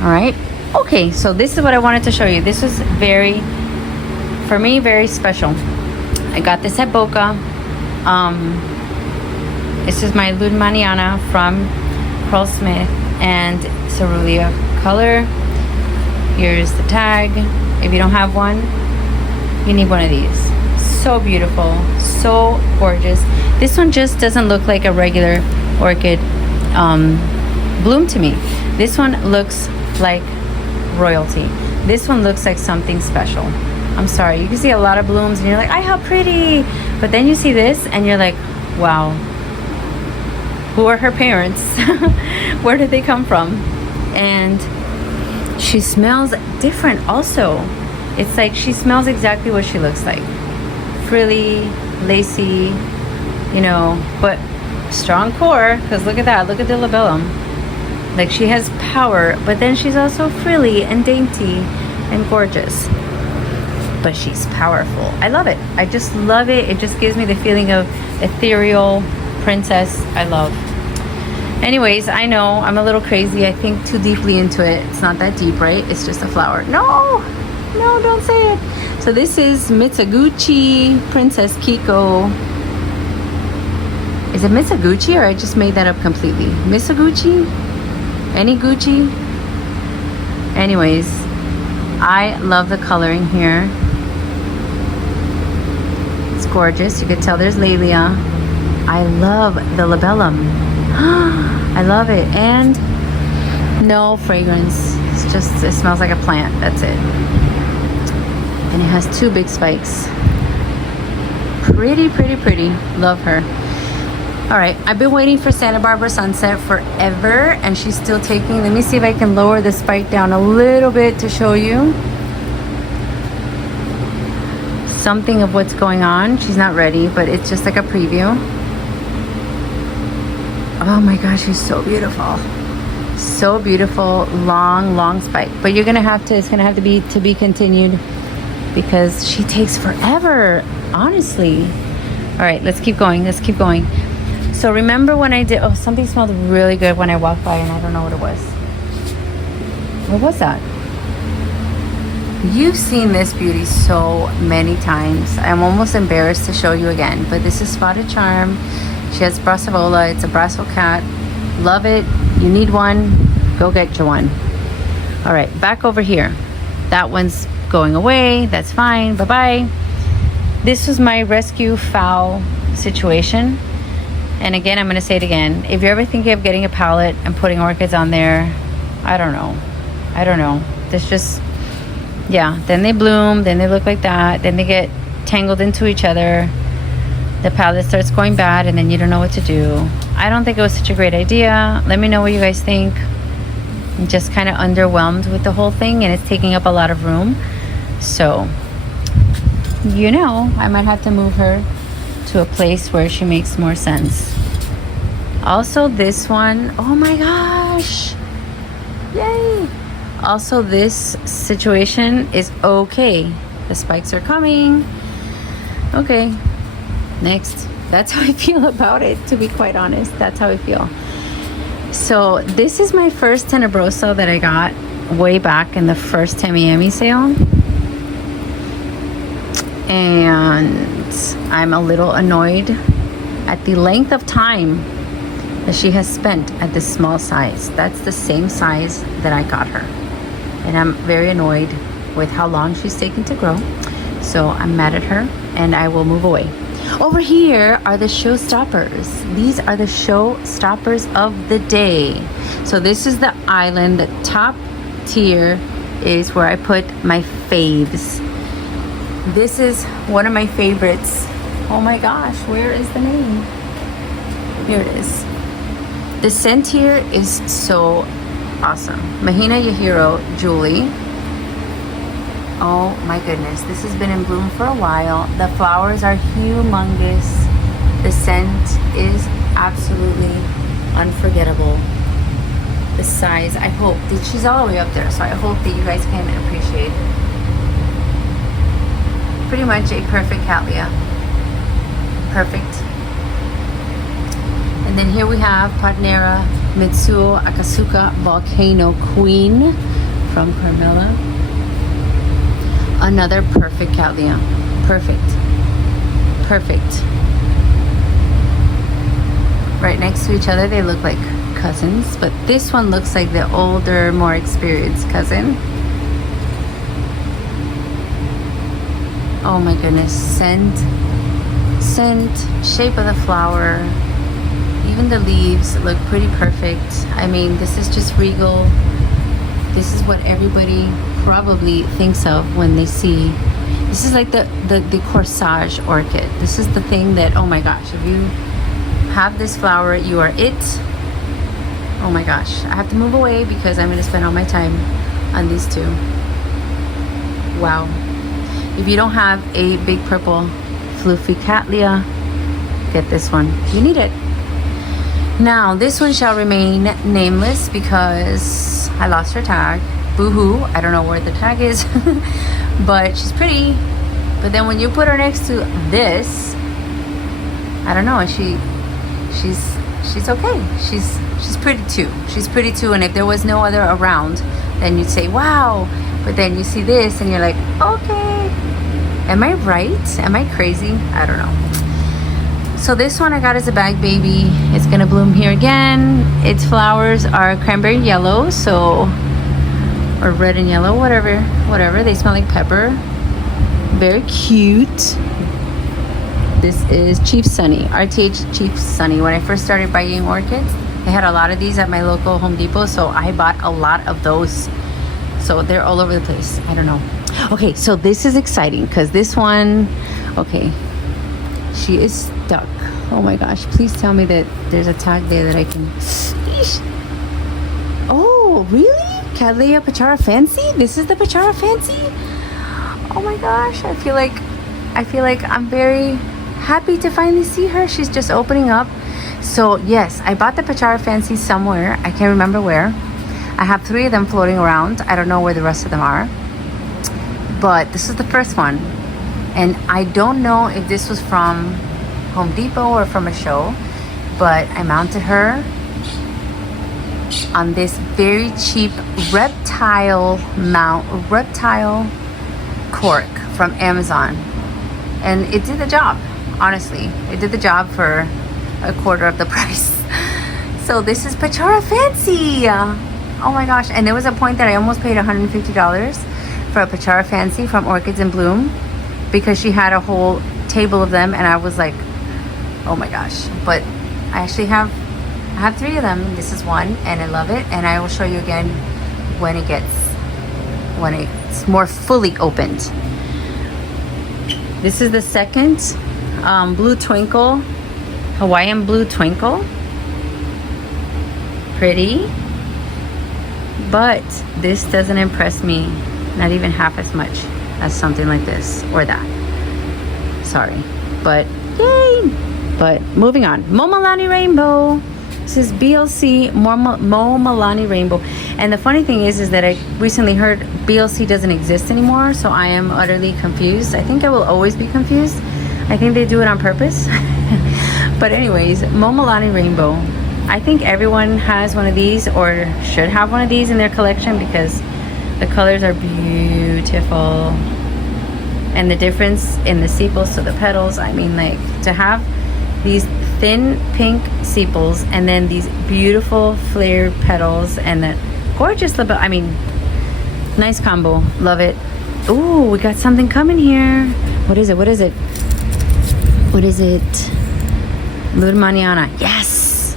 All right. Okay, so this is what I wanted to show you. This was for me, very special. I got this at Boca. This is my Ludmaniana from Carl Smith and Cerulean color. Here's the tag. If you don't have one, you need one of these. So beautiful, so gorgeous. This one just doesn't look like a regular orchid bloom to me. This one looks like royalty. This one looks like something special. I'm sorry, you can see a lot of blooms and you're like, how pretty, but then you see this and you're like, wow, who are her parents? Where did they come from? And she smells different also. It's like she smells exactly what she looks like. Frilly, lacy, you know, but strong core, because look at that, look at the labellum. Like she has power, but then she's also frilly and dainty and gorgeous. But she's powerful. I love it. I just love it. It just gives me the feeling of ethereal princess. I love. Anyways, I know I'm a little crazy. I think too deeply into it. It's not that deep, right? It's just a flower. No, don't say it. So this is Mitsuguchi Princess Kiko. Is it Mitsuguchi or I just made that up completely? Mitsuguchi? Any Gucci? Anyways, I love the coloring here. It's gorgeous. You can tell there's Laelia. I love the labellum. I love it. And no fragrance. It's just, it smells like a plant. That's it. And it has 2 big spikes. Pretty, pretty, pretty. Love her. All right, I've been waiting for Santa Barbara sunset forever and she's still taking. Let me see if I can lower the spike down a little bit to show you something of what's going on. She's not ready, but it's just like a preview. Oh my gosh, she's so beautiful. So beautiful, long spike. But you're gonna have to, it's gonna have to be continued because she takes forever, honestly. All right, let's keep going, So remember when I did, something smelled really good when I walked by and I don't know what it was. What was that? You've seen this beauty so many times. I'm almost embarrassed to show you again, but this is Spotted Charm. She has Brassivola. It's a Brasso cat. Love it. You need one, go get you one. All right, back over here. That one's going away. That's fine. Bye-bye. This was my rescue fowl situation. And again, I'm going to say it again. If you're ever thinking of getting a palette and putting orchids on there, I don't know. There's just, yeah, then they bloom, then they look like that, then they get tangled into each other. The palette starts going bad and then you don't know what to do. I don't think it was such a great idea. Let me know what you guys think. I'm just kind of underwhelmed with the whole thing and it's taking up a lot of room. So, you know, I might have to move her to a place where she makes more sense. Also this one, oh my gosh, yay. Also this situation is okay. The spikes are coming. Okay, next. That's how I feel about it, to be quite honest. That's how I feel. So this is my first Tenebroso that I got way back in the first Tamiami sale. And I'm a little annoyed at the length of time that she has spent at this small size. That's the same size that I got her. And I'm very annoyed with how long she's taken to grow. So I'm mad at her and I will move away. Over here are the showstoppers. These are the showstoppers of the day. So this is the island. The top tier is where I put my faves. This is one of my favorites. Oh my gosh, where is the name? Here it is. The scent here is so awesome. Mahina Yahiro Julie. Oh my goodness, this has been in bloom for a while. The flowers are humongous. The scent is absolutely unforgettable. The size, I hope that she's all the way up there, so I hope that you guys can appreciate. Pretty much a perfect Cattleya. Perfect. And then here we have Partnera Mitsuo Akasuka Volcano Queen from Carmela. Another perfect Cattleya. Perfect. Perfect. Right next to each other, they look like cousins, but this one looks like the older, more experienced cousin. Oh my goodness. Scent, shape of the flower, even the leaves look pretty perfect. I mean, this is just regal. This is what everybody probably thinks of when they see. This is like the corsage orchid. This is the thing that, oh my gosh, if you have this flower, you are it. Oh my gosh, I have to move away because I'm going to spend all my time on these two. Wow. If you don't have a big purple floofy Cattleya, get this one. You need it. Now, this one shall remain nameless because I lost her tag. Boo-hoo. I don't know where the tag is. But she's pretty. But then when you put her next to this, I don't know, she's okay. She's pretty too. She's pretty too, and if there was no other around, then you'd say, wow. But then you see this and you're like, okay. Am I right? Am I crazy? I don't know. So this one I got as a bag baby. It's gonna bloom here again. Its flowers are cranberry yellow, so, or red and yellow, whatever. They smell like pepper. Very cute. This is Chief Sunny, RTH Chief Sunny. When I first started buying orchids, they had a lot of these at my local Home Depot, so I bought a lot of those. So they're all over the place. I don't know. Okay, so this is exciting because this one, okay, she is stuck. Oh my gosh, please tell me that there's a tag there that I can. Eesh. Oh, really? Cattleya Pachara Fancy? This is the Pachara Fancy? Oh my gosh, I feel like I'm very happy to finally see her. She's just opening up. So yes, I bought the Pachara Fancy somewhere. I can't remember where. I have 3 of them floating around. I don't know where the rest of them are. But this is the first one. And I don't know if this was from Home Depot or from a show, but I mounted her on this very cheap reptile cork from Amazon. And it did the job, honestly. It did the job for a quarter of the price. So this is Pachara Fancy. Oh my gosh. And there was a point that I almost paid $150 for a Pachara Fancy from Orchids in Bloom because she had a whole table of them, and I was like, oh my gosh. But I actually have 3 of them. This is one, and I love it. And I will show you again when it's more fully opened. This is the second Blue Twinkle, Hawaiian Blue Twinkle. Pretty. But this doesn't impress me, not even half as much as something like this or that. Sorry, but yay! But moving on, Momalani Rainbow. This is BLC Momalani Rainbow. And the funny thing is that I recently heard BLC doesn't exist anymore, so I am utterly confused. I think I will always be confused. I think they do it on purpose. But anyways, Momalani Rainbow. I think everyone has one of these or should have one of these in their collection because the colors are beautiful. And the difference in the sepals to the petals, I mean, like, to have these thin pink sepals and then these beautiful flared petals and that gorgeous little, I mean, nice combo. Love it. Ooh, we got something coming here. What is it? What is it? Luna Mañana. Yes.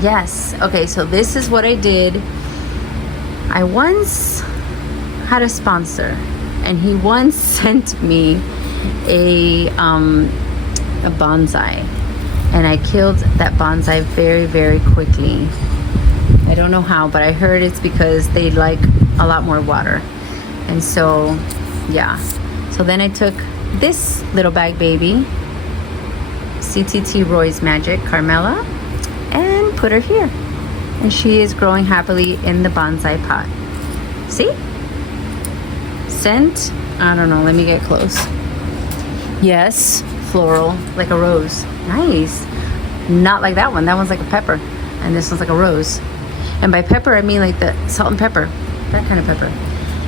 Yes. Okay, so this is what I did. I once had a sponsor, and he once sent me a bonsai, and I killed that bonsai very, very quickly. I don't know how, but I heard it's because they like a lot more water. And so, yeah. So then I took this little bag baby, CTT Roy's Magic Carmela, and put her here. And she is growing happily in the bonsai pot. See? Scent, I don't know, let me get close. Yes, floral, like a rose. Nice. Not like that one. That one's like a pepper. And this one's like a rose. And by pepper, I mean like the salt and pepper. That kind of pepper.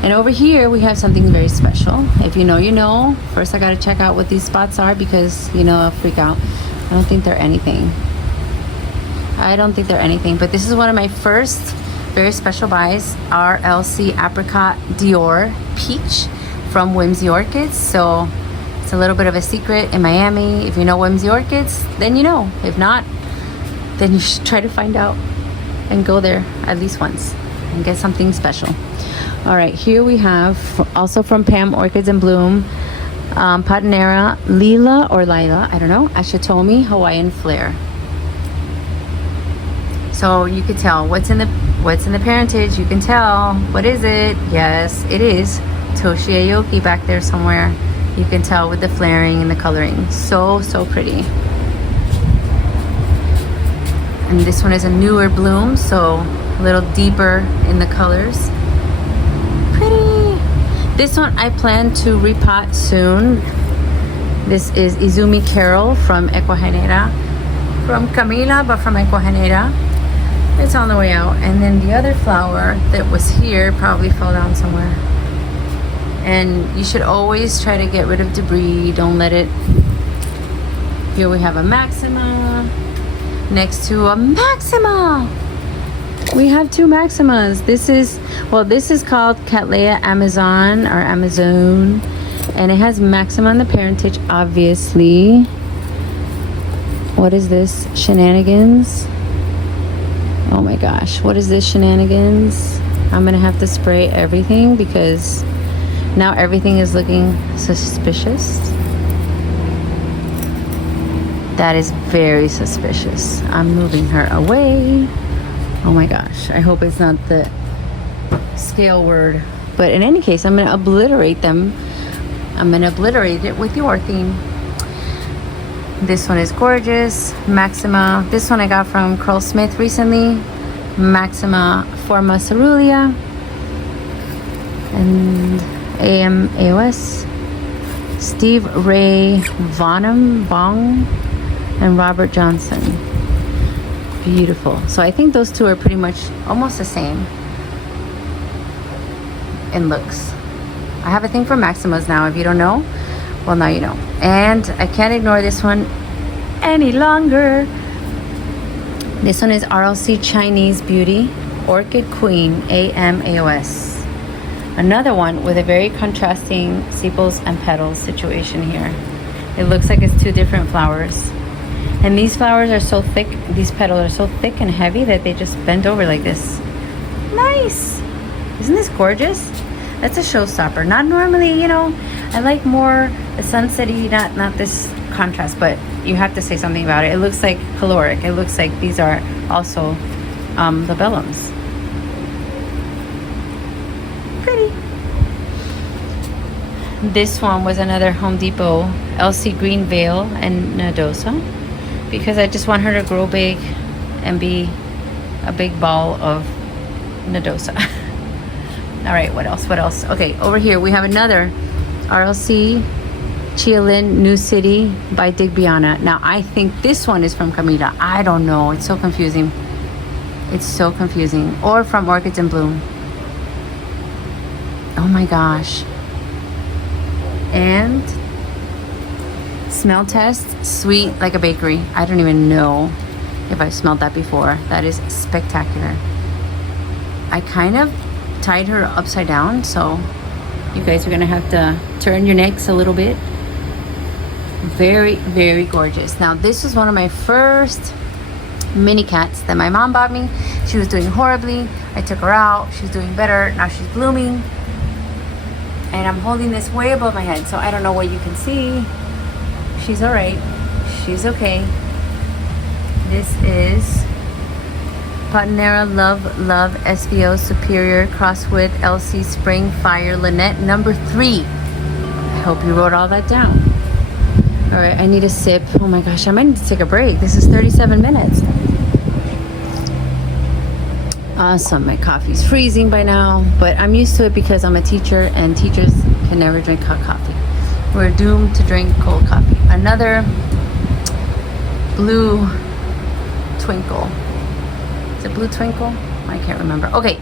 And over here, we have something very special. If you know, you know. First, I gotta check out what these spots are because, you know, I'll freak out. I don't think they're anything. I don't think they're anything. But this is one of my first very special buys. RLC Apricot Dior Peach from Whimsy Orchids. So it's a little bit of a secret in Miami. If you know Whimsy Orchids, then you know. If not, then you should try to find out and go there at least once and get something special. All right, here we have also from Pam Orchids in Bloom, Patanera Lila or Lila, I don't know, Ashitomi Hawaiian Flare. So you could tell what's in the parentage. You can tell. What is it? Yes, it is Toshi Aoki back there somewhere. You can tell with the flaring and the coloring. So pretty. And this one is a newer bloom, so a little deeper in the colors. Pretty. This one I plan to repot soon. This is Izumi Carol from Ecuagenera. From Camila, but from Ecuagenera. It's on the way out. And then the other flower that was here probably fell down somewhere. And you should always try to get rid of debris. Don't let it. Here we have a Maxima next to a Maxima. We have two Maximas. This is called Cattleya Amazon or Amazon, and it has Maxima in the parentage, obviously. What is this? Shenanigans. Oh my gosh, what is this shenanigans? I'm gonna have to spray everything because now everything is looking suspicious. That is very suspicious. I'm moving her away. Oh my gosh, I hope it's not the scale word. But in any case, I'm gonna obliterate them. I'm gonna obliterate it with your theme. This one is gorgeous. Maxima. This one I got from Curl Smith recently. Maxima Forma Cerulean. And AMAOS. Steve Ray Vong and Robert Johnson. Beautiful. So I think those two are pretty much almost the same in looks. I have a thing for Maximas now. If you don't know, well, now you know. And I can't ignore this one any longer. This one is RLC Chinese Beauty Orchid Queen AMAOS. Another one with a very contrasting sepals and petals situation here. It looks like it's two different flowers. And these flowers are so thick, these petals are so thick and heavy that they just bend over like this. Nice! Isn't this gorgeous? That's a showstopper. Not normally, you know, I like more the sunsetty, not this contrast, but you have to say something about it. It looks like caloric. It looks like these are also labellums. Pretty. This one was another Home Depot Elsie Green Veil and Nadosa, because I just want her to grow big and be a big ball of Nadosa. All right, what else? Okay, over here we have another RLC Chialin New City by Digbiana. Now I think this one is from Camila. I don't know. It's so confusing. Or from Orchids in Bloom. Oh my gosh. And smell test, sweet like a bakery. I don't even know if I've smelled that before. That is spectacular. I kind of tied her upside down, so you guys are gonna have to turn your necks a little bit. Very, very gorgeous. Now, this was one of my first mini cats that my mom bought me. She was doing horribly. I took her out. She's doing better. Now she's blooming. And I'm holding this way above my head, so I don't know what you can see. She's all right. She's okay. This is Patinera Love Love SVO Superior crossed with LC Spring Fire Lynette number 3. I hope you wrote all that down. All right, I need a sip. Oh my gosh, I might need to take a break. This is 37 minutes. Awesome, my coffee's freezing by now, but I'm used to it because I'm a teacher and teachers can never drink hot coffee. We're doomed to drink cold coffee. Another blue twinkle. Is it blue twinkle? I can't remember. Okay,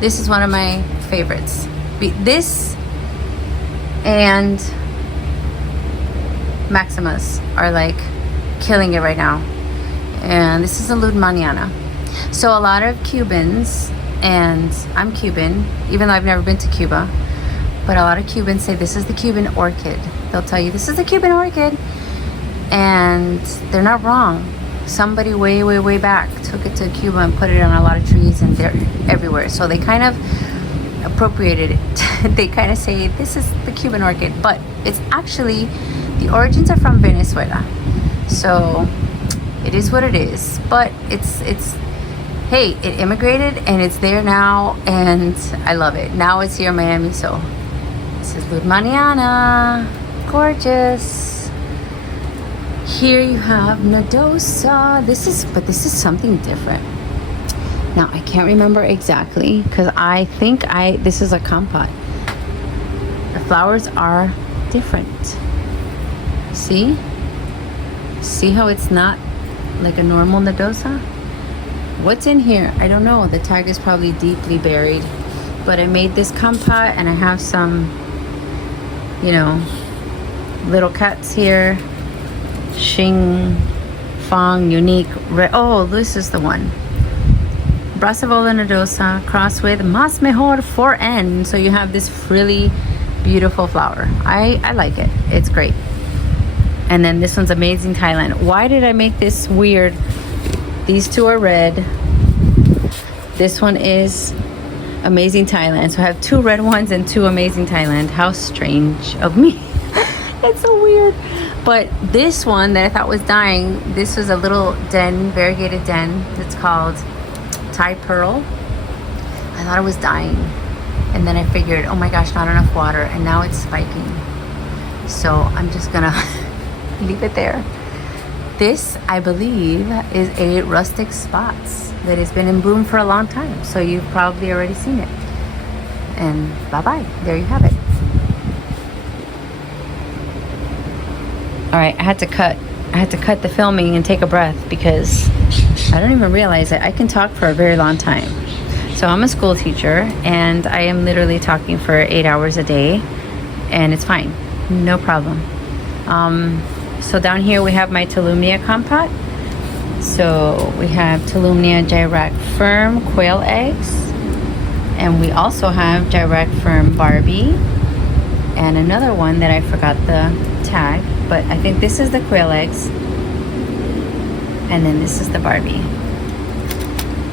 this is one of my favorites. This and Maximus are like killing it right now. And this is a Lud Mañana. So a lot of Cubans, and I'm Cuban, even though I've never been to Cuba, but a lot of Cubans say this is the Cuban orchid. They'll tell you this is the Cuban orchid, and they're not wrong. Somebody way, way, way back took it to Cuba and put it on a lot of trees, and they're everywhere. So they kind of appropriated it. They kind of say this is the Cuban orchid, but it's actually, the origins are from Venezuela. So it is what it is, but it's hey, it immigrated and it's there now, and I love it. Now it's here in Miami, so this is Lud Mañana. Gorgeous. Here you have Nodosa. This is something different. Now I can't remember exactly because I think this is a compot. The flowers are different. See how it's not like a normal Nodosa? What's in here? I don't know. The tag is probably deeply buried. But I made this compot and I have some, little cats here. Xing Fong Unique. Oh, this is the one. Brassavola Nodosa crossed with Mas Mejor 4N. So you have this really beautiful flower. I like it. It's great. And then this one's Amazing Thailand. Why did I make this weird? These two are red. This one is Amazing Thailand. So I have 2 red ones and 2 Amazing Thailand. How strange of me. It's so weird. But this one that I thought was dying, this was a little den, variegated den. It's called Thai Pearl. I thought it was dying. And then I figured, oh my gosh, not enough water. And now it's spiking. So I'm just gonna leave it there. This, I believe, is a rustic spots that has been in bloom for a long time. So you've probably already seen it. And bye-bye. There you have it. All right, I had to cut the filming and take a breath because I don't even realize that I can talk for a very long time. So I'm a school teacher and I am literally talking for 8 hours a day, and it's fine. No problem. So down here we have my Tolumnia compot. So we have Tolumnia Girac Firm quail eggs, and we also have Girac Firm Barbie, and another one that I forgot the tag, but I think this is the quail eggs, and then this is the Barbie.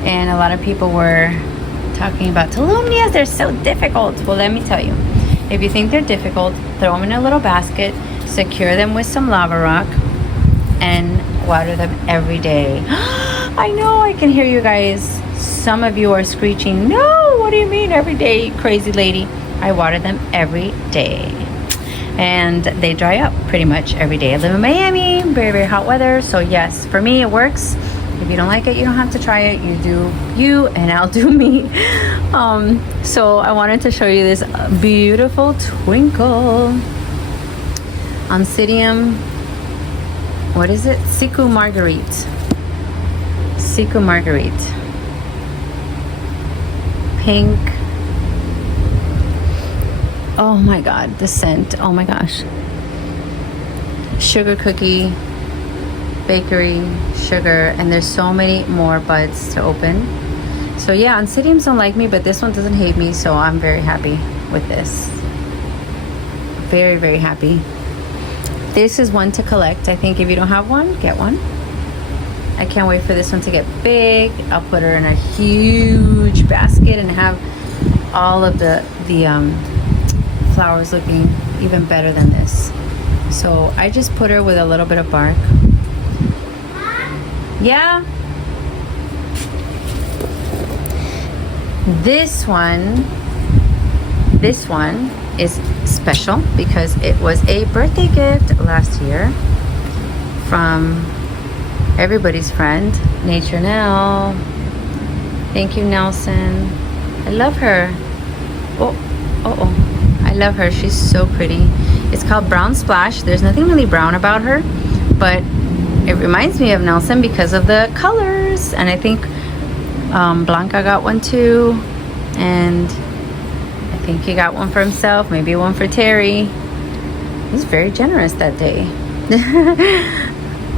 And a lot of people were talking about Tolumnias, they're so difficult. Well, let me tell you, if you think they're difficult, throw them in a little basket, secure them with some lava rock, and water them every day. I know, I can hear you guys. Some of you are screeching, no, what do you mean every day, you crazy lady? I water them every day. And they dry up pretty much every day. I live in Miami, very, very hot weather. So yes, for me, it works. If you don't like it, you don't have to try it. You do you, and I'll do me. So I wanted to show you this beautiful twinkle. Oncidium, what is it? Siku Marguerite. Siku Marguerite. Pink. Oh my God, the scent. Oh my gosh. Sugar cookie, bakery, sugar, and there's so many more buds to open. So yeah, Oncidiums don't like me, but this one doesn't hate me, so I'm very happy with this. Very, very happy. This is one to collect. I think if you don't have one, get one. I can't wait for this one to get big. I'll put her in a huge basket and have all of the flowers looking even better than this. So I just put her with a little bit of bark. Yeah. This one is special because it was a birthday gift last year from everybody's friend, Nature Nell. Thank you, Nelson. I love her. Oh, I love her. She's so pretty. It's called Brown Splash. There's nothing really brown about her, but it reminds me of Nelson because of the colors. And I think Blanca got one too, and I think he got one for himself, maybe one for Terry. He's very generous that day.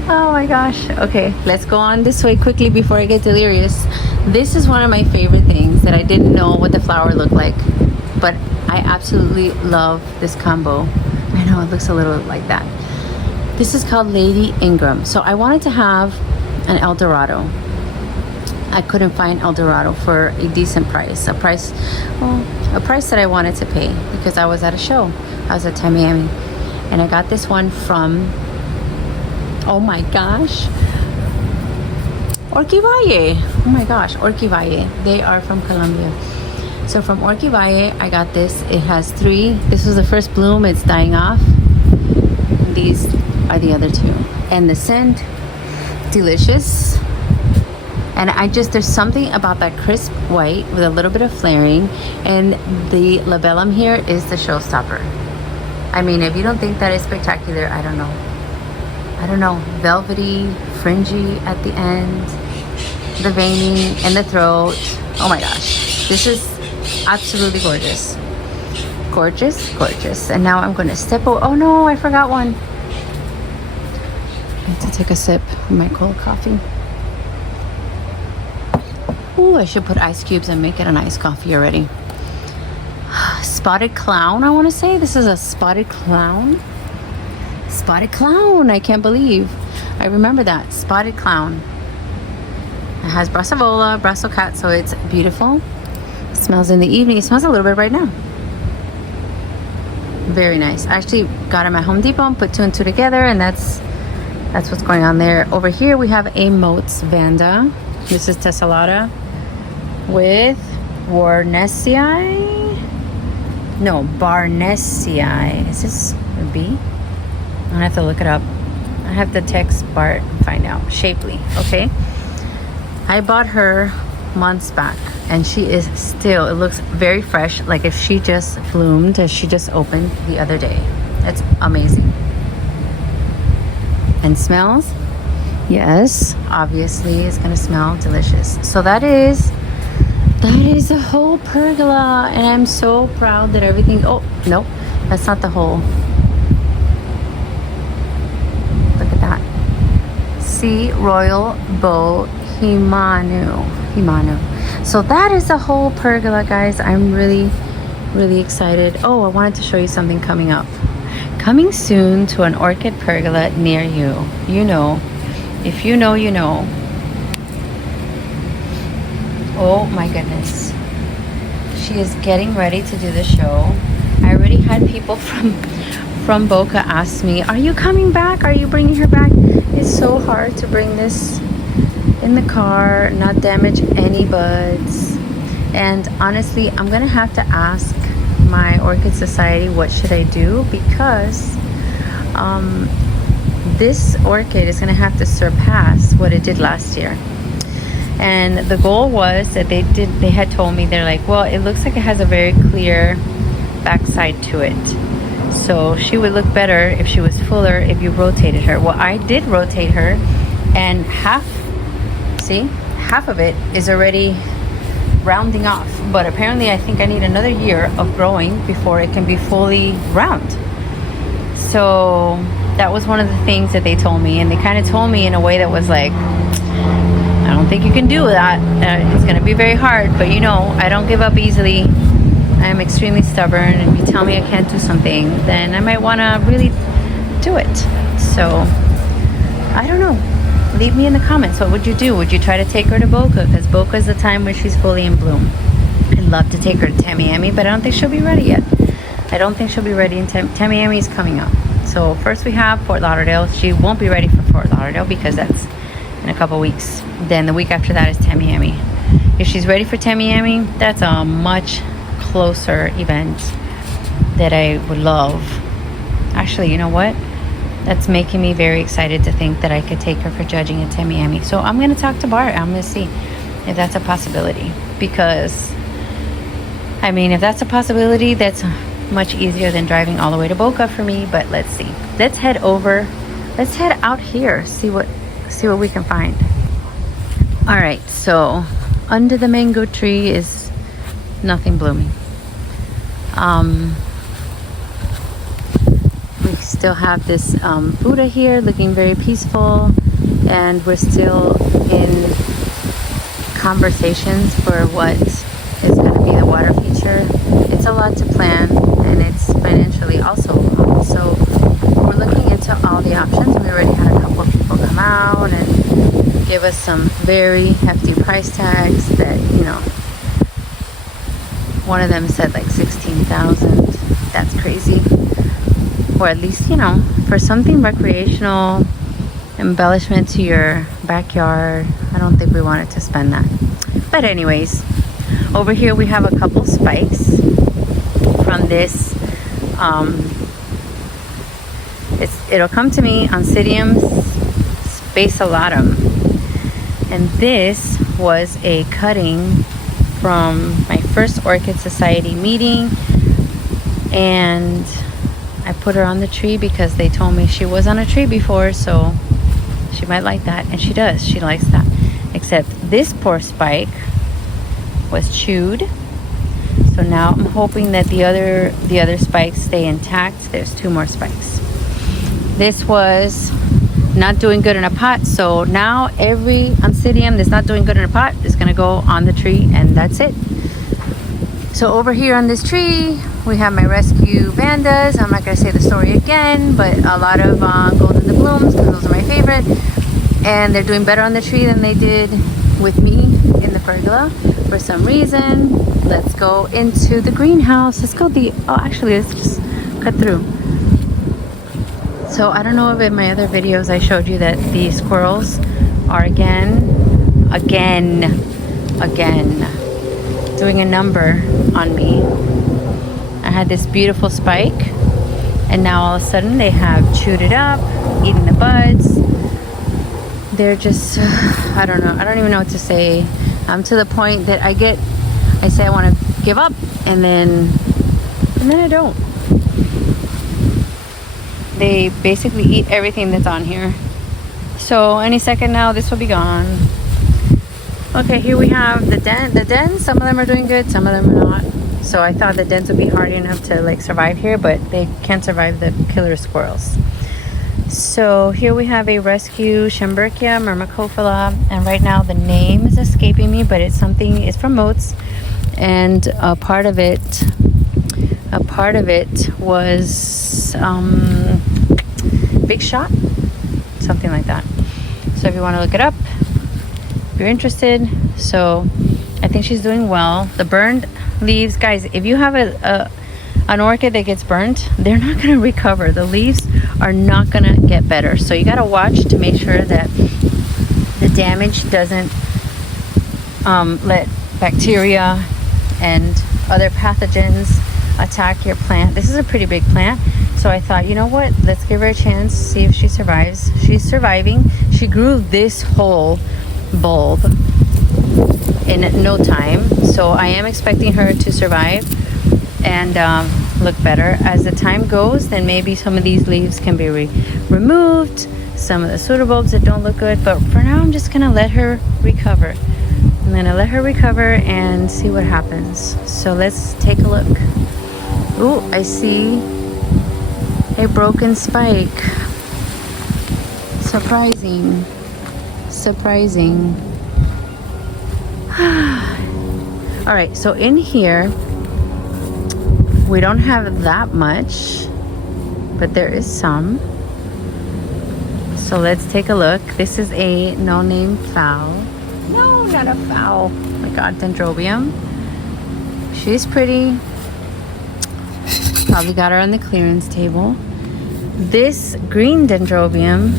Oh my gosh. Okay, let's go on this way quickly before I get delirious. This is one of my favorite things that I didn't know what the flower looked like, but I absolutely love this combo. I know it looks a little like that. This is called Lady Ingram. So I wanted to have an El Dorado. I couldn't find El Dorado for a decent price. A price that I wanted to pay because I was at a show. I was at Miami. And I got this one from, oh my gosh, Orchid Valle. Oh my gosh, Orchid Valle. They are from Colombia. So from Orchid Valle, I got this. It has 3. This was the first bloom. It's dying off. These are the other 2. And the scent, delicious. And there's something about that crisp white with a little bit of flaring. And the labellum here is the showstopper. I mean, if you don't think that is spectacular, I don't know. Velvety, fringy at the end, the veining and the throat. Oh my gosh, this is absolutely gorgeous. Gorgeous. And now I'm going to step over. Oh no, I forgot one. I have to take a sip of my cold coffee. Ooh, I should put ice cubes and make it an iced coffee already. Spotted clown, I want to say. This is a spotted clown. Spotted clown, I can't believe. I remember that. Spotted clown. It has brassavola, brassicat, so it's beautiful. It smells in the evening. It smells a little bit right now. Very nice. I actually got them at Home Depot and put 2 and 2 together, and that's what's going on there. Over here we have a Moats Vanda. This is tessellata with Barnesiae. Is this a B? I'm gonna have to look it up. I have to text Bart and find out. Shapely, okay? I bought her months back and she is still, it looks very fresh, like if she just bloomed, as she just opened the other day. It's amazing. And smells? Yes, obviously it's gonna smell delicious. So that is a whole pergola, and I'm so proud that everything, oh, nope, that's not the whole. Look at that. Sea Royal Bow Himanu. So that is the whole pergola, guys. I'm really excited. Oh, I wanted to show you something coming up. Coming soon to an orchid pergola near you. You know. If you know, you know. Oh my goodness. She is getting ready to do the show. I already had people from Boca ask me, are you coming back? Are you bringing her back? It's so hard to bring this in the car, not damage any buds. And honestly, I'm gonna have to ask my Orchid Society what should I do, because this orchid is gonna have to surpass what it did last year. And the goal was that they had told me, they're like, well, it looks like it has a very clear backside to it, so she would look better if she was fuller if you rotated her. Well, I did rotate her, and half of it is already rounding off, but apparently I think I need another year of growing before it can be fully round. So that was one of the things that they told me, and they kind of told me in a way that was like, I don't think you can do that. It's going to be very hard, but you know, I don't give up easily. I'm extremely stubborn, and if you tell me I can't do something, then I might want to really do it. So I don't know. Leave me in the comments. What would you do? Would you try to take her to Boca? Because Boca is the time when she's fully in bloom. I'd love to take her to Tamiami, but I don't think she'll be ready yet. I don't think she'll be ready, and Tamiami is coming up. So first we have Fort Lauderdale. She won't be ready for Fort Lauderdale because that's in a couple weeks. Then the week after that is Tamiami. If she's ready for Tamiami, that's a much closer event that I would love. Actually, you know what? That's making me very excited to think that I could take her for judging at Tamiami. So I'm going to talk to Bart. I'm going to see if that's a possibility. Because, I mean, if that's a possibility, that's much easier than driving all the way to Boca for me. But let's see. Let's head over. Let's head out here. See what we can find. All right. So under the mango tree is nothing blooming. We still have this Buddha here looking very peaceful, and we're still in conversations for what is going to be the water feature. It's a lot to plan, and it's financially also a lot. So we're looking into all the options. We already had a couple of people come out and give us some very hefty price tags that, you know, one of them said like 16,000. That's crazy. Or at least, you know, for something recreational, embellishment to your backyard, I don't think we wanted to spend that. But anyways, over here we have a couple spikes from this. It'll come to me, Oncidium spaculatum. And this was a cutting from my first Orchid Society meeting, and I put her on the tree because they told me she was on a tree before, so she might like that, and she does. She likes that. Except this poor spike was chewed. So now I'm hoping that the other spikes stay intact. There's 2 more spikes. This was not doing good in a pot, so now every Oncidium that's not doing good in a pot is going to go on the tree, and that's it. So over here on this tree, we have my rescue Vandas. I'm not going to say the story again, but a lot of gold in the blooms, because those are my favorite. And they're doing better on the tree than they did with me in the pergola for some reason. Let's go into the greenhouse. Let's go actually, let's just cut through. So I don't know if in my other videos I showed you that the squirrels are again doing a number on me. I had this beautiful spike, and now all of a sudden they have chewed it up, eating the buds. They're just, I don't know. I don't even know what to say. I'm to the point that I say I want to give up, and then I don't. They basically eat everything that's on here. So any second now, this will be gone. Okay, here we have the den. The dens, some of them are doing good, some of them are not. So I thought the dens would be hard enough to like survive here, but they can't survive the killer squirrels. So here we have a rescue Schomburgkia myrmecophila, and right now the name is escaping me, but it's from Moats, and a part of it was Big Shot, something like that. So if you want to look it up, if you're interested. So I think she's doing well. The burned leaves, guys, if you have an orchid that gets burnt, they're not going to recover. The leaves are not going to get better. So you got to watch to make sure that the damage doesn't let bacteria and other pathogens attack your plant. This is a pretty big plant, so I thought, you know what, let's give her a chance, see if she survives. She's surviving. She grew this whole bulb in no time, so I am expecting her to survive and look better. As the time goes, then maybe some of these leaves can be removed, some of the pseudobulbs that don't look good, but for now I'm just gonna let her recover. I'm gonna let her recover and see what happens. So let's take a look. Ooh, I see a broken spike. Surprising. All right, so in here we don't have that much, but there is some. So let's take a look. This is a no-name fowl. No, not a fowl. Oh my God, Dendrobium. She's pretty. Probably got her on the clearance table. This green Dendrobium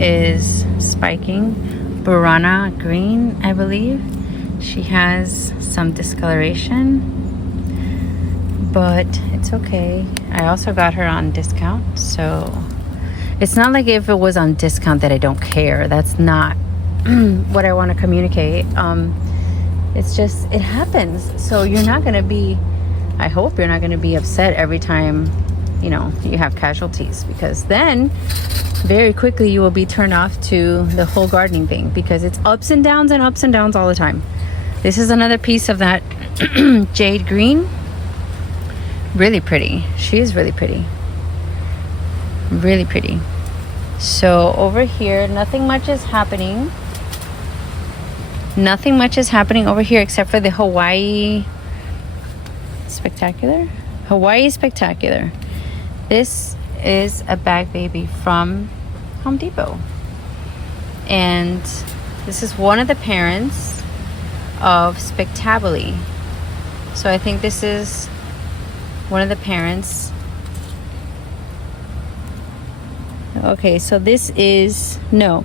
is spiking. Burana green, I believe. She has some discoloration, but it's okay. I also got her on discount, so it's not like if it was on discount that I don't care. That's not what I want to communicate. It's just, it happens. So you're not going to be, I hope you're not going to be upset every time, you know, you have casualties, because then very quickly you will be turned off to the whole gardening thing, because it's ups and downs all the time. This is another piece of that jade green. Really pretty. She is really pretty. Really pretty. So over here, nothing much is happening. Nothing much is happening over here except for the Hawaii Spectacular. Hawaii Spectacular. This is a bag baby from Home Depot. And this is one of the parents of Spectabile. So I think this is one of the parents. Okay, so this is, no.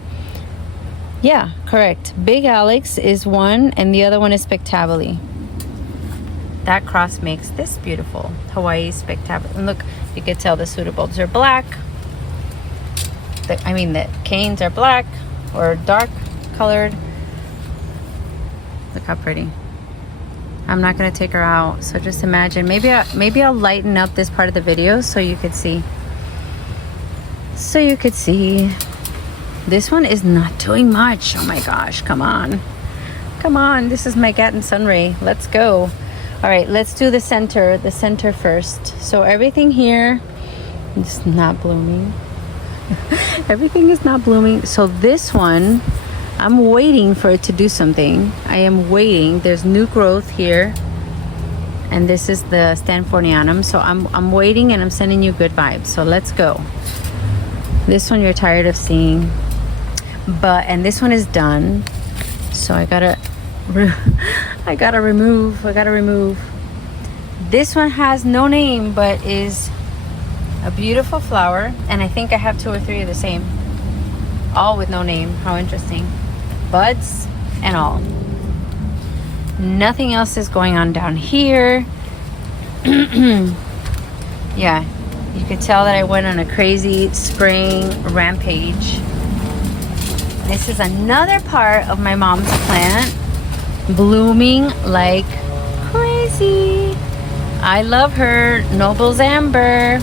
Yeah, correct. Big Alex is one, and the other one is Spectabile. That cross makes this beautiful Hawaii Spectabile. And look, you can tell the pseudobulbs are black. The canes are black or dark colored. Look how pretty. I'm not gonna take her out, so just imagine. Maybe I'll lighten up this part of the video so you could see. So you could see. This one is not doing much. Oh my gosh, come on. Come on, this is my Gatton Sunray. Let's go. All right, let's do the center first. So everything here is not blooming. Everything is not blooming. So this one, I'm waiting for it to do something. I am waiting. There's new growth here. And this is the Stanfornianum. So I'm waiting, and I'm sending you good vibes. So let's go. This one you're tired of seeing. And this one is done. So I gotta remove. This one has no name, but is a beautiful flower. And I think I have 2 or 3 of the same. All with no name. How interesting. Buds and all. Nothing else is going on down here. Yeah, you could tell that I went on a crazy spraying rampage. This is another part of my mom's plant, blooming like crazy. I love her. Noble's Amber.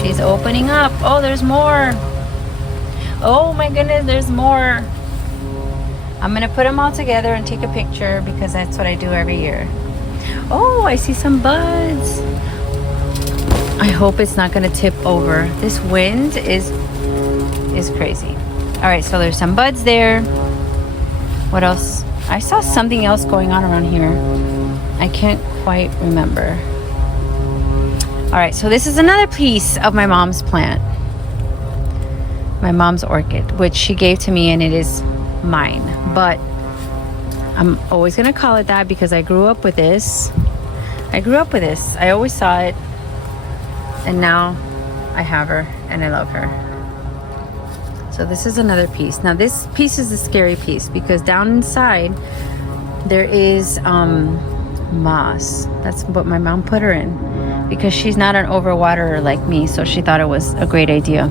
She's opening up. Oh, there's more. Oh my goodness, there's more. I'm gonna put them all together and take a picture, because that's what I do every year. Oh, I see some buds. I hope it's not gonna tip over. This wind is crazy. All right, so there's some buds there. What else? I saw something else going on around here. I can't quite remember. All right, so this is another piece of my mom's plant. My mom's orchid, which she gave to me, and it is mine. But I'm always gonna call it that because I grew up with this. I always saw it, and now I have her, and I love her. So this is another piece. Now this piece is the scary piece, because down inside there is moss. That's what my mom put her in, because she's not an overwaterer like me, so she thought it was a great idea.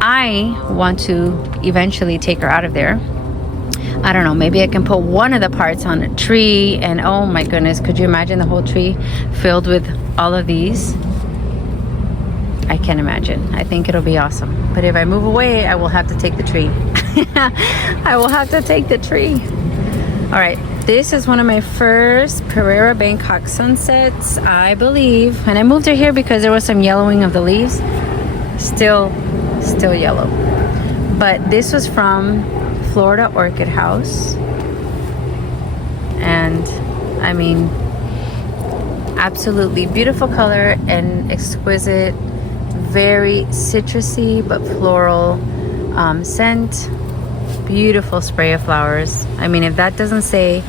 I want to eventually take her out of there. I don't know, maybe I can put one of the parts on a tree, and oh my goodness, could you imagine the whole tree filled with all of these? I can't imagine. I think it'll be awesome. But if I move away, I will have to take the tree. I will have to take the tree. All right, this is one of my first Pereira Bangkok sunsets, I believe. And I moved her here because there was some yellowing of the leaves. Still yellow. But this was from Florida Orchid House. And I mean, absolutely beautiful color and exquisite, very citrusy but floral. scent. Beautiful spray of flowers. I mean, if that doesn't say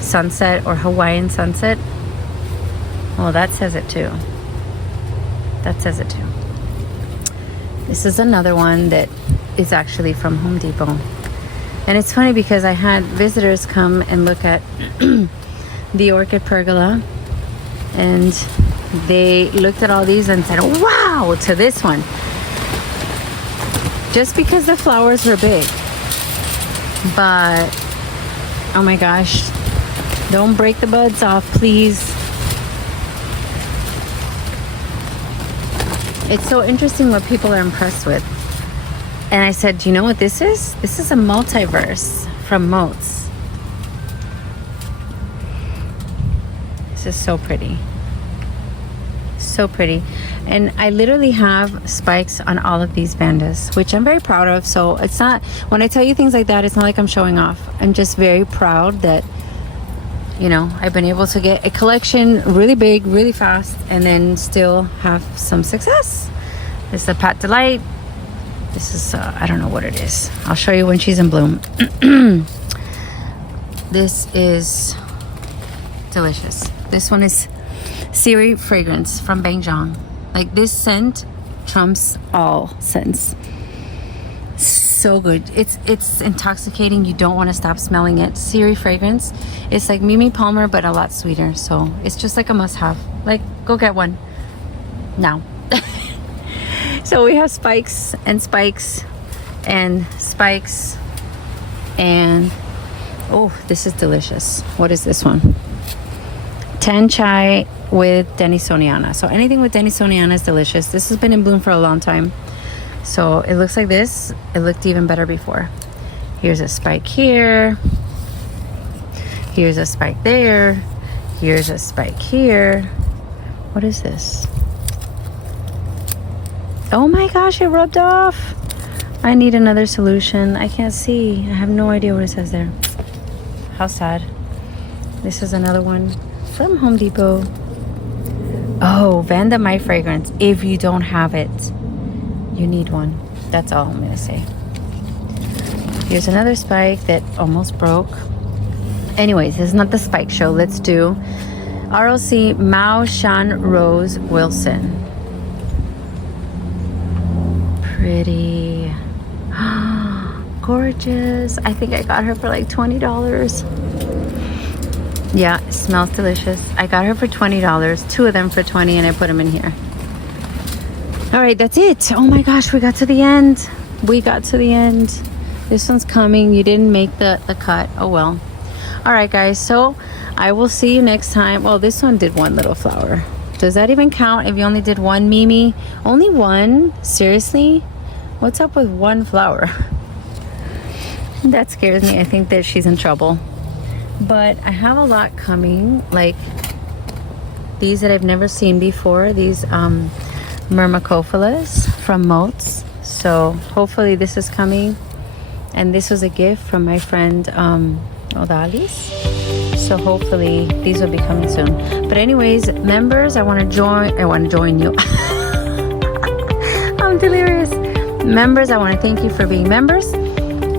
sunset or Hawaiian sunset, well, that says it too. That says it too. This is another one that is actually from Home Depot. And it's funny because I had visitors come and look at the orchid pergola, and they looked at all these and said, wow, to this one. Just because the flowers were big. But, oh my gosh, don't break the buds off, please. It's so interesting what people are impressed with. And I said, do you know what this is? This is a multiverse from Moats. This is so pretty. So pretty. And I literally have spikes on all of these Vandas, which I'm very proud of. So it's not, when I tell you things like that, it's not like I'm showing off. I'm just very proud that, you know, I've been able to get a collection really big, really fast, and then still have some success. This is the Pat Delight. This is, I don't know what it is. I'll show you when she's in bloom. This is delicious. This one is Siri Fragrance from Bang Jong. Like, this scent trumps all scents. So good. It's intoxicating. You don't want to stop smelling it. Siri Fragrance. It's like Mimi Palmer, but a lot sweeter. So it's just like a must-have. Like, go get one now. So we have spikes and spikes and spikes, and oh, this is delicious. What is this one? Tan Chai with Denisoniana. So anything with Denisoniana is delicious. This has been in bloom for a long time. So it looks like this. It looked even better before. Here's a spike here. Here's a spike there. Here's a spike here. What is this? Oh my gosh, it rubbed off. I need another solution. I can't see. I have no idea what it says there. How sad. This is another one from Home Depot. Oh, Vanda My Fragrance. If you don't have it, you need one. That's all I'm gonna say. Here's another spike that almost broke. Anyways, this is not the spike show. Let's do RLC Mao Shan Rose Wilson. Pretty. Gorgeous. I think I got her for like $20. Yeah, it smells delicious. I got her for $20. 2 of them for $20, and I put them in here. All right, that's it. Oh my gosh, we got to the end. We got to the end. This one's coming. You didn't make the cut. Oh well. All right, guys. So I will see you next time. Well, this one did one little flower. Does that even count if you only did one, Mimi? Only one? Seriously? What's up with one flower? That scares me. I think that she's in trouble. But I have a lot coming, like these that I've never seen before. These Myrmecophilas from Moats. So hopefully this is coming. And this was a gift from my friend Odalis. So hopefully these will be coming soon. But anyways, members, I want to join you. I'm delirious. Members, I want to thank you for being members.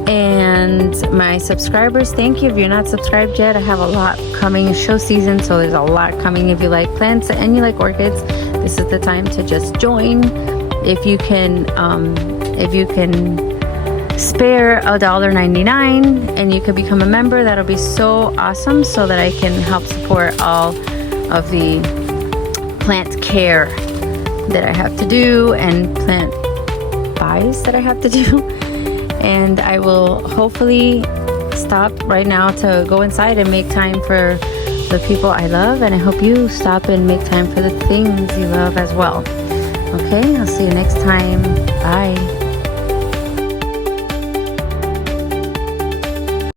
And my subscribers, thank you. If you're not subscribed yet, I have a lot coming. Show season, so there's a lot coming. If you like plants and you like orchids, this is the time to just join. If you can spare $1.99 and you could become a member, that'll be so awesome, so that I can help support all of the plant care that I have to do and plant buys that I have to do. And I will hopefully stop right now to go inside and make time for the people I love, and I hope you stop and make time for the things you love as well. Okay, I'll see you next time. Bye.